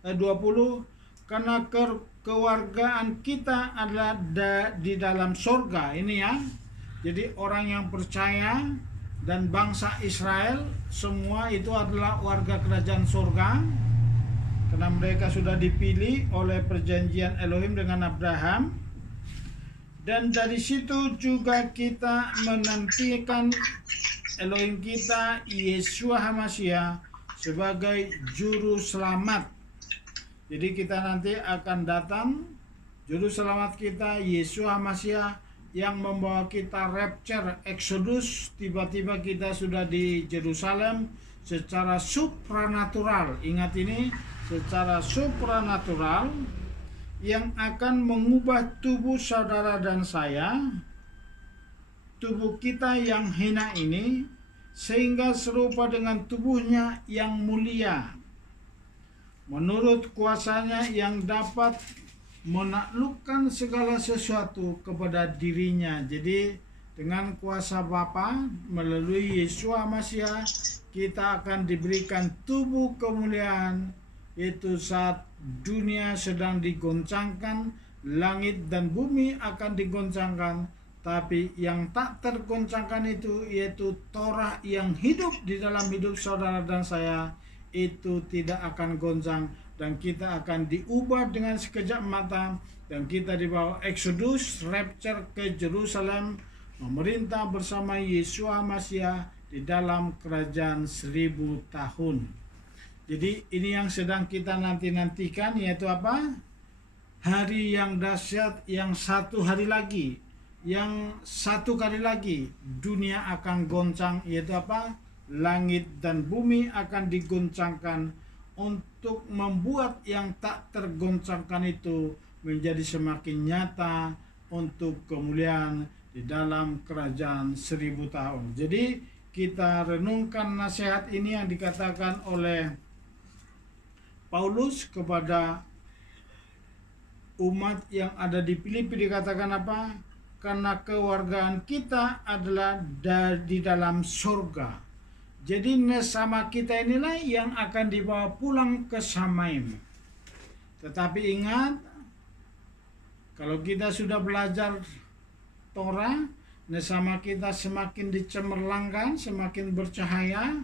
ayat 20, karena kewargaan kita adalah di dalam sorga. Ini ya. Jadi orang yang percaya dan bangsa Israel semua itu adalah warga kerajaan sorga, karena mereka sudah dipilih oleh perjanjian Elohim dengan Abraham. Dan dari situ juga kita menantikan Elohim kita, Yeshua HaMashiach, sebagai juru selamat. Jadi kita nanti akan datang, juru selamat kita, Yeshua HaMashiach, yang membawa kita rapture, Exodus. Tiba-tiba kita sudah di Yerusalem secara supranatural. Ingat ini, secara supranatural, yang akan mengubah tubuh saudara dan saya, tubuh kita yang hina ini, sehingga serupa dengan tubuhnya yang mulia, menurut kuasanya yang dapat menaklukkan segala sesuatu kepada dirinya. Jadi dengan kuasa Bapa melalui Yesus Masiah kita akan diberikan tubuh kemuliaan, yaitu saat dunia sedang digoncangkan, langit dan bumi akan digoncangkan, tapi yang tak tergoncangkan itu yaitu Torah yang hidup di dalam hidup saudara dan saya itu tidak akan goncang, dan kita akan diubah dengan sekejap mata, dan kita dibawa Exodus, rapture ke Jerusalem, memerintah bersama Yesus Masiah di dalam kerajaan 1000 tahun. Jadi ini yang sedang kita nantikan, yaitu apa? Hari yang dahsyat, yang satu hari lagi, yang satu kali lagi dunia akan goncang, yaitu apa? Langit dan bumi akan digoncangkan untuk membuat yang tak tergoncangkan itu menjadi semakin nyata untuk kemuliaan di dalam kerajaan 1000 tahun. Jadi kita renungkan nasihat ini yang dikatakan oleh Paulus kepada umat yang ada di Filipi. Dikatakan apa? Karena kewargaan kita adalah di dalam surga. Jadi nesama kita inilah yang akan dibawa pulang ke Samaim. Tetapi ingat, kalau kita sudah belajar Torah, nesama kita semakin dicemerlangkan, semakin bercahaya.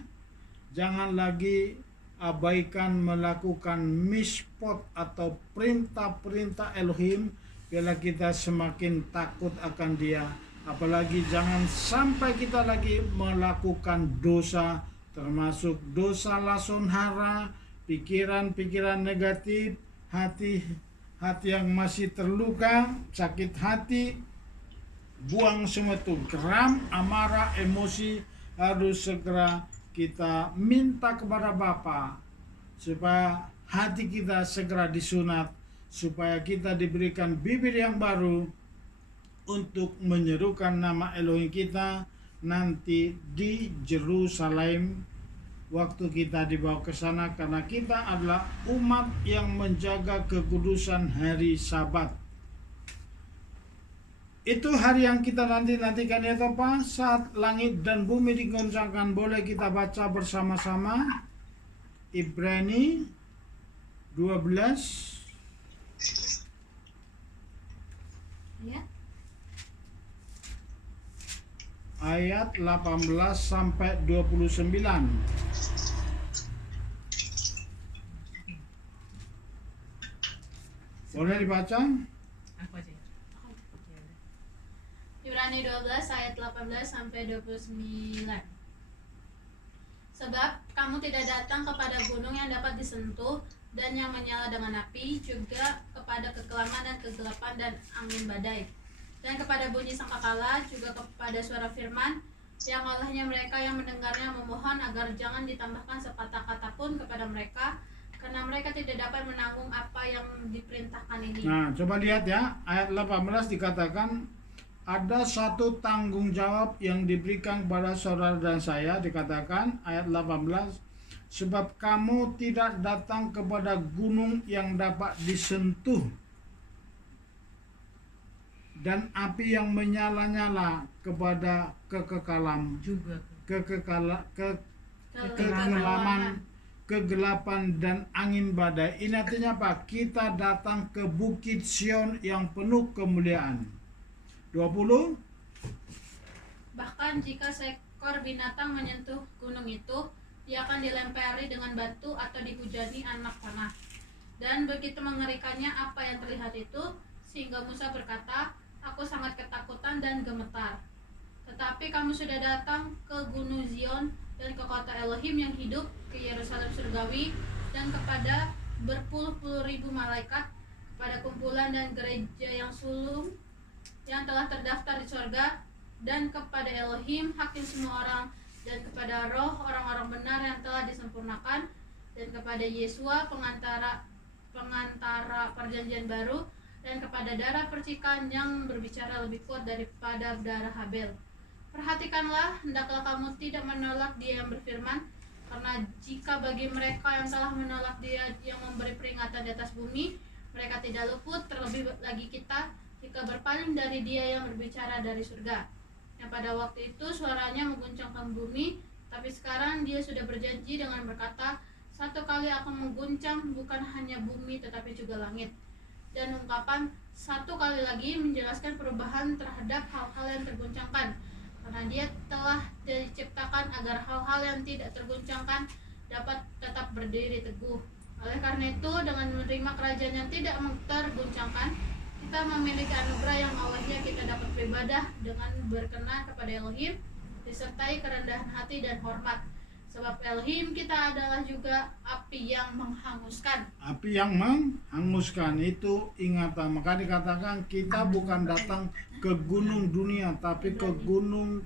Jangan lagi abaikan melakukan mispot atau perintah-perintah Elohim, bila kita semakin takut akan Dia. Apalagi jangan sampai kita lagi melakukan dosa, termasuk dosa lason hara, pikiran-pikiran negatif, hati yang masih terluka, sakit hati. Buang semua itu, geram, amarah, emosi, harus segera kita minta kepada Bapa supaya hati kita segera disunat, supaya kita diberikan bibir yang baru untuk menyerukan nama Elohim kita nanti di Yerusalem waktu kita dibawa ke sana, karena kita adalah umat yang menjaga kekudusan hari Sabat. Itu hari yang kita nantikan, ya apa? Saat langit dan bumi digoncangkan. Boleh kita baca bersama-sama Ibrani 12 Ya. ayat 18 sampai 29. Boleh dibaca? Aku aja. Ibrani 12 ayat 18 sampai 29. Sebab kamu tidak datang kepada gunung yang dapat disentuh dan yang menyala dengan api, juga kepada kekelaman dan kegelapan dan angin badai, dan kepada bunyi sangkakala, juga kepada suara firman yang olehnya mereka yang mendengarnya memohon agar jangan ditambahkan sepatah kata pun kepada mereka, karena mereka tidak dapat menanggung apa yang diperintahkan ini. Nah, coba lihat ya, ayat 18 dikatakan ada satu tanggung jawab yang diberikan kepada saudara dan saya. Dikatakan ayat 18, sebab kamu tidak datang kepada gunung yang dapat disentuh dan api yang menyala-nyala, kepada kekekalan, Juga kekelaman, kegelapan dan angin badai. Ini artinya apa? Kita datang ke Bukit Sion yang penuh kemuliaan. 20. Bahkan jika seekor binatang menyentuh gunung itu, dia akan dilempari dengan batu atau dihujani anak panah. Dan begitu mengerikannya apa yang terlihat itu, sehingga Musa berkata, aku sangat ketakutan dan gemetar. Tetapi kamu sudah datang ke Gunung Zion dan ke kota Elohim yang hidup, ke Yerusalem surgawi, dan kepada berpuluh-puluh ribu malaikat, kepada kumpulan dan gereja yang sulung yang telah terdaftar di surga, dan kepada Elohim hakim semua orang, dan kepada roh orang-orang benar yang telah disempurnakan, dan kepada Yesua pengantara perjanjian baru, dan kepada darah percikan yang berbicara lebih kuat daripada darah Habel. Perhatikanlah, hendaklah kamu tidak menolak Dia yang berfirman, karena jika bagi mereka yang telah menolak Dia yang memberi peringatan di atas bumi, mereka tidak luput, terlebih lagi kita, jika berpaling dari Dia yang berbicara dari surga. Yang pada waktu itu suaranya mengguncangkan bumi, tapi sekarang Dia sudah berjanji dengan berkata, satu kali akan mengguncang bukan hanya bumi tetapi juga langit. Dan ungkapan satu kali lagi menjelaskan perubahan terhadap hal-hal yang terguncangkan, karena Dia telah diciptakan agar hal-hal yang tidak terguncangkan dapat tetap berdiri teguh. Oleh karena itu, dengan menerima kerajaan yang tidak terguncangkan, kita memiliki anugerah yang awalnya kita dapat beribadah dengan berkenan kepada Elohim, disertai kerendahan hati dan hormat. Sebab Elohim kita adalah juga api yang menghanguskan. Api yang menghanguskan itu ingatan. Maka dikatakan kita bukan datang ke gunung dunia, tapi ke gunung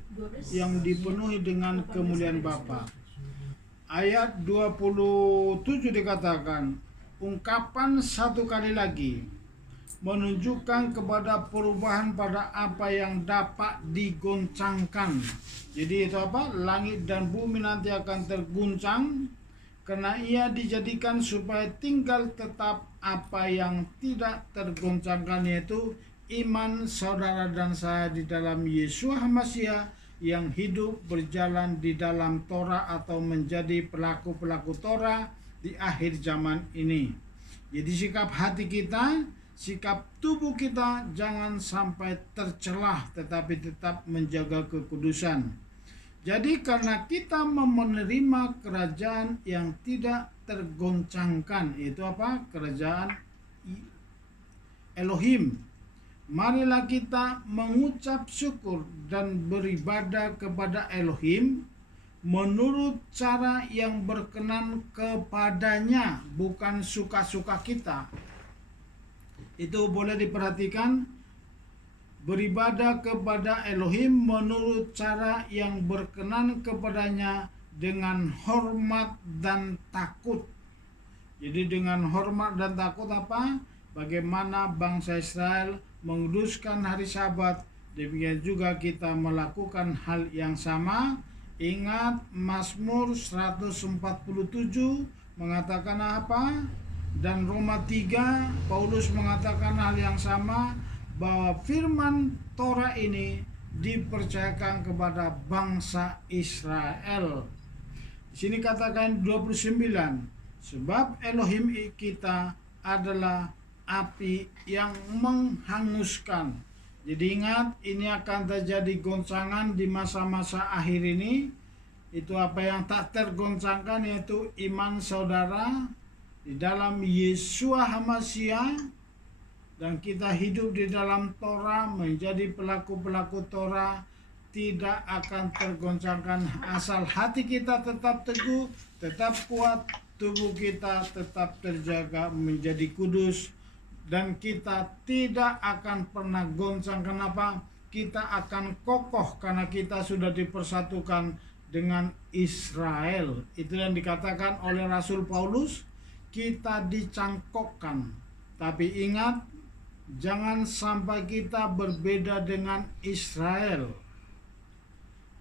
yang dipenuhi dengan kemuliaan Bapa. Ayat 27 dikatakan, ungkapan satu kali lagi menunjukkan kepada perubahan pada apa yang dapat digoncangkan. Jadi itu apa? Langit dan bumi nanti akan terguncang karena ia dijadikan supaya tinggal tetap apa yang tidak tergoncangkan, yaitu iman saudara dan saya di dalam Yesus Hamasiah yang hidup berjalan di dalam Torah atau menjadi pelaku-pelaku Torah di akhir zaman ini. Jadi sikap hati kita, sikap tubuh kita jangan sampai tercelah, tetapi tetap menjaga kekudusan. Jadi karena kita menerima kerajaan yang tidak tergoncangkan, itu apa? Kerajaan Elohim. Marilah kita mengucap syukur dan beribadah kepada Elohim menurut cara yang berkenan kepadanya, bukan suka-suka kita. Itu boleh diperhatikan, beribadah kepada Elohim menurut cara yang berkenan kepadanya dengan hormat dan takut. Jadi dengan hormat dan takut apa? Bagaimana bangsa Israel menguduskan hari Sabat, demikian juga kita melakukan hal yang sama. Ingat Mazmur 147 mengatakan apa? Dan Roma 3 Paulus mengatakan hal yang sama, bahwa firman Torah ini dipercayakan kepada bangsa Israel. Di sini katakan 29, sebab Elohim kita adalah api yang menghanguskan. Jadi ingat, ini akan terjadi goncangan di masa-masa akhir ini. Itu apa yang tak tergoncangkan, yaitu iman saudara di dalam Yesus Hamasiah, dan kita hidup di dalam Torah, menjadi pelaku-pelaku Torah, tidak akan tergoncangkan asal hati kita tetap teguh, tetap kuat, tubuh kita tetap terjaga menjadi kudus, dan kita tidak akan pernah goncang. Kenapa? Kita akan kokoh karena kita sudah dipersatukan dengan Israel. Itu yang dikatakan oleh Rasul Paulus, kita dicangkokkan. Tapi ingat, jangan sampai kita berbeda dengan Israel.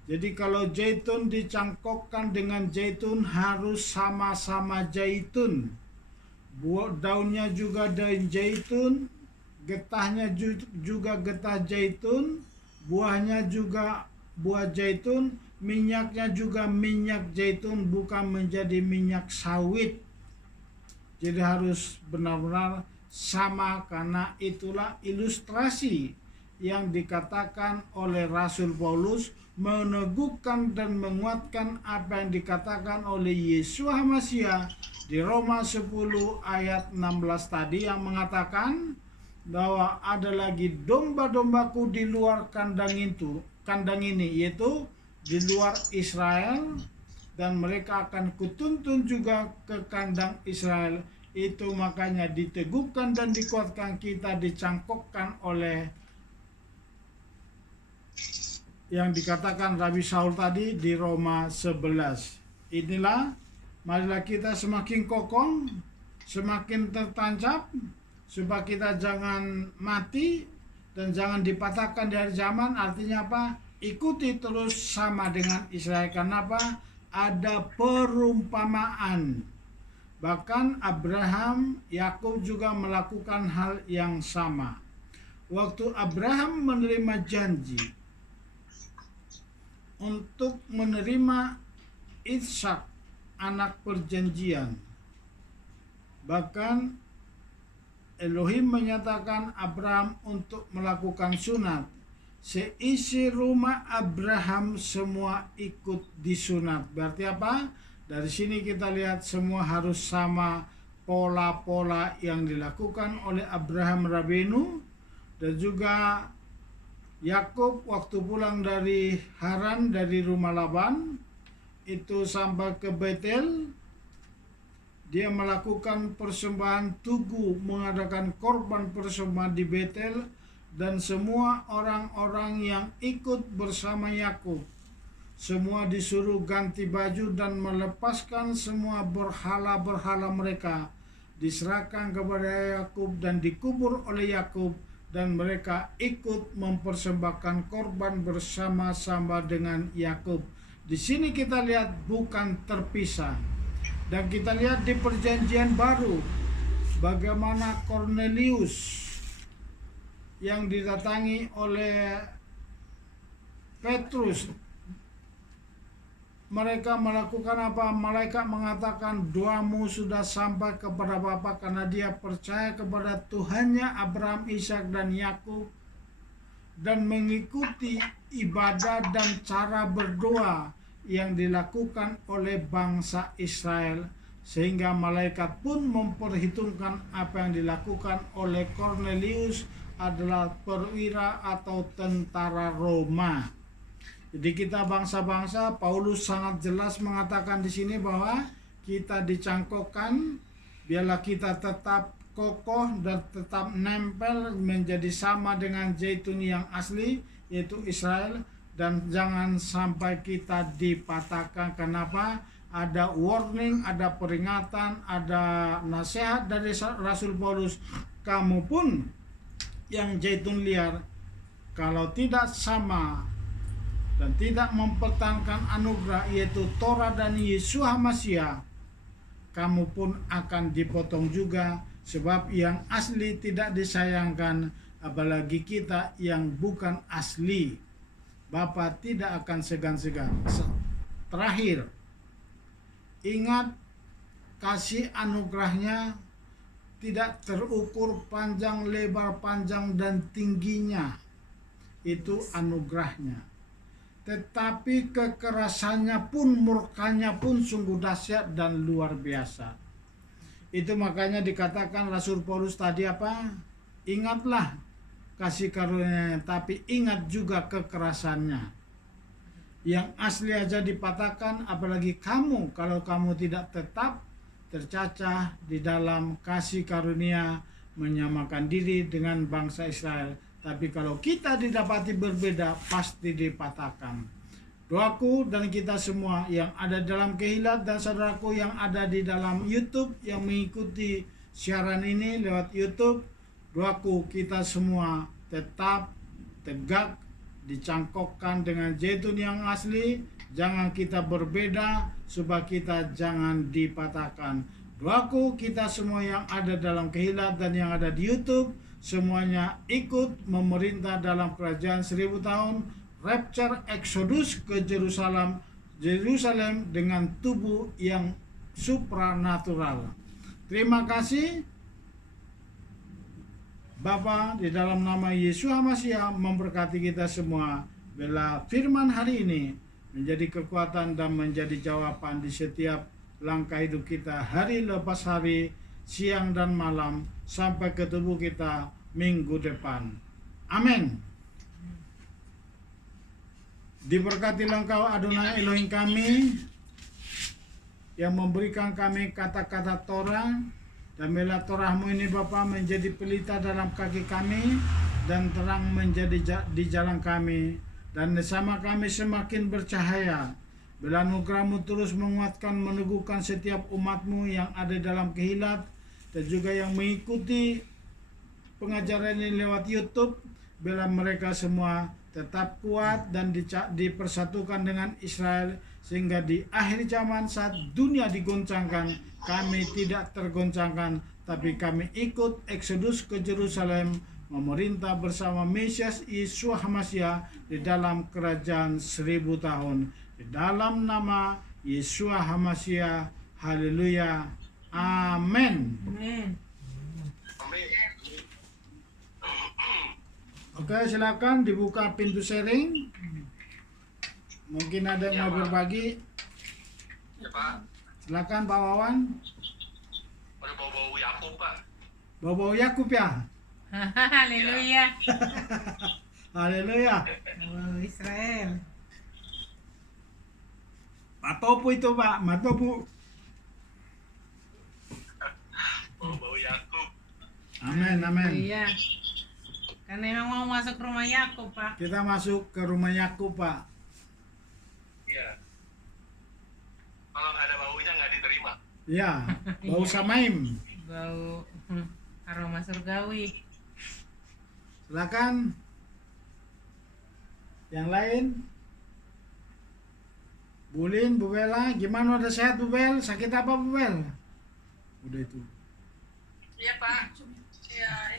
Jadi kalau zaitun dicangkokkan dengan zaitun, harus sama-sama zaitun. Daunnya juga daun zaitun, getahnya juga getah zaitun, buahnya juga buah zaitun, minyaknya juga minyak zaitun, bukan menjadi minyak sawit. Jadi harus benar-benar sama, karena itulah ilustrasi yang dikatakan oleh Rasul Paulus, meneguhkan dan menguatkan apa yang dikatakan oleh Yesus Hamasiah di Roma 10 ayat 16 tadi, yang mengatakan bahwa ada lagi domba-dombaku di luar kandang ini, yaitu di luar Israel, dan mereka akan kutuntun juga ke kandang Israel. Itu makanya diteguhkan dan dikuatkan, kita dicangkokkan oleh yang dikatakan Rabi Saul tadi di Roma 11. Inilah, marilah kita semakin kokoh, semakin tertancap, supaya kita jangan mati dan jangan dipatahkan dari zaman. Artinya apa? ikuti terus sama dengan Israel. Kenapa? Ada perumpamaan. Bahkan Abraham, Yakub juga melakukan hal yang sama. Waktu Abraham menerima janji untuk menerima Ishak, anak perjanjian, bahkan Elohim menyatakan Abraham untuk melakukan sunat. Seisi rumah Abraham semua ikut disunat. Berarti apa? Dari sini kita lihat semua harus sama pola-pola yang dilakukan oleh Abraham Rabenu dan juga Yakub waktu pulang dari Haran, dari rumah Laban itu sampai ke Betel. Dia melakukan persembahan tugu, mengadakan korban persembahan di Betel, dan semua orang-orang yang ikut bersama Yakub semua disuruh ganti baju dan melepaskan semua berhala-berhala mereka, diserahkan kepada Yakub dan dikubur oleh Yakub, dan mereka ikut mempersembahkan korban bersama-sama dengan Yakub. Di sini kita lihat bukan terpisah. Dan kita lihat di perjanjian baru bagaimana Kornelius yang didatangi oleh Petrus, mereka melakukan apa? Malaikat mengatakan doamu sudah sampai kepada Bapa, karena dia percaya kepada Tuhannya Abraham, Ishak dan Yakub dan mengikuti ibadah dan cara berdoa yang dilakukan oleh bangsa Israel, sehingga malaikat pun memperhitungkan apa yang dilakukan oleh Kornelius adalah perwira atau tentara Roma. Jadi kita bangsa-bangsa, Paulus sangat jelas mengatakan di sini bahwa kita dicangkokkan, biarlah kita tetap kokoh dan tetap nempel menjadi sama dengan zaitun yang asli, yaitu Israel, dan jangan sampai kita dipatahkan. Kenapa? Ada warning, ada peringatan, ada nasihat dari Rasul Paulus. Kamu pun yang zaitun liar, kalau tidak sama dan tidak mempertahankan anugerah yaitu Torah dan Yeshua Mashiach, kamu pun akan dipotong juga, sebab yang asli tidak disayangkan, apalagi kita yang bukan asli. Bapa tidak akan segan-segan. Terakhir, ingat kasih anugerahnya tidak terukur panjang, lebar, panjang, dan tingginya. Itu anugerahnya. Tetapi kekerasannya pun, murkanya pun sungguh dahsyat dan luar biasa. Itu makanya dikatakan Rasul Paulus tadi apa? Ingatlah kasih karunia-Nya, tapi ingat juga kekerasannya. Yang asli aja dipatahkan, apalagi kamu kalau kamu tidak tetap tercacah di dalam kasih karunia menyamakan diri dengan bangsa Israel. Tapi kalau kita didapati berbeda, pasti dipatahkan. Doaku dan kita semua yang ada dalam Kehilat dan saudaraku yang ada di dalam YouTube, yang mengikuti siaran ini lewat YouTube, doaku kita semua tetap tegak, dicangkokkan dengan zaitun yang asli. Jangan kita berbeda, supaya kita jangan dipatahkan. Doaku kita semua yang ada dalam Kehilat dan yang ada di YouTube, semuanya ikut memerintah dalam kerajaan 1000 tahun, rapture, exodus ke Yerusalem dengan tubuh yang supranatural. Terima kasih Bapa, di dalam nama Yesus Mashiach memberkati kita semua. Bila firman hari ini menjadi kekuatan dan menjadi jawaban di setiap langkah hidup kita, hari lepas hari, siang dan malam, sampai ke tubuh kita minggu depan. Amin. Diberkatilah Engkau Adonai Elohim kami, yang memberikan kami kata-kata Torah, dan bila Torah-Mu ini Bapa menjadi pelita dalam kaki kami dan terang menjadi di jalan kami, dan bersama kami semakin bercahaya. Bila anugerah-Mu terus menguatkan, meneguhkan setiap umat-Mu yang ada dalam Kehilat dan juga yang mengikuti pengajaran ini lewat YouTube, bila mereka semua tetap kuat dan dipersatukan dengan Israel, sehingga di akhir zaman saat dunia digoncangkan, kami tidak tergoncangkan, tapi kami ikut Eksodus ke Yerusalem, memerintah bersama Mesias Yeshua HaMasyiah di dalam kerajaan 1000 tahun. Di dalam nama Yeshua HaMasyiah, haleluya, amin. Amin. Oke, silakan dibuka pintu sharing. Mungkin ada yang mau berbagi. Ya Pak, Silakan Pak Wawan. udah bau-bau Yakub Pak. Bau-bau Yakub ya. Haleluya. Haleluya. Oh, Israel. Matopu itu Pak, Matopu. Bau-bau Yakub. Amin, amin. Iya. Karena memang mau masuk rumah Yakub, Pak. Kita masuk ke rumah Yakub Pak. Iya. Kalau nggak ada baunya nggak diterima. Ya, bau samaim. Bau aroma surgawi. Silakan. Yang lain? Bulin, Bu Bella, gimana, udah sehat Bu Bel? Sakit apa Bu Bel? Udah itu. Iya Pak. Ya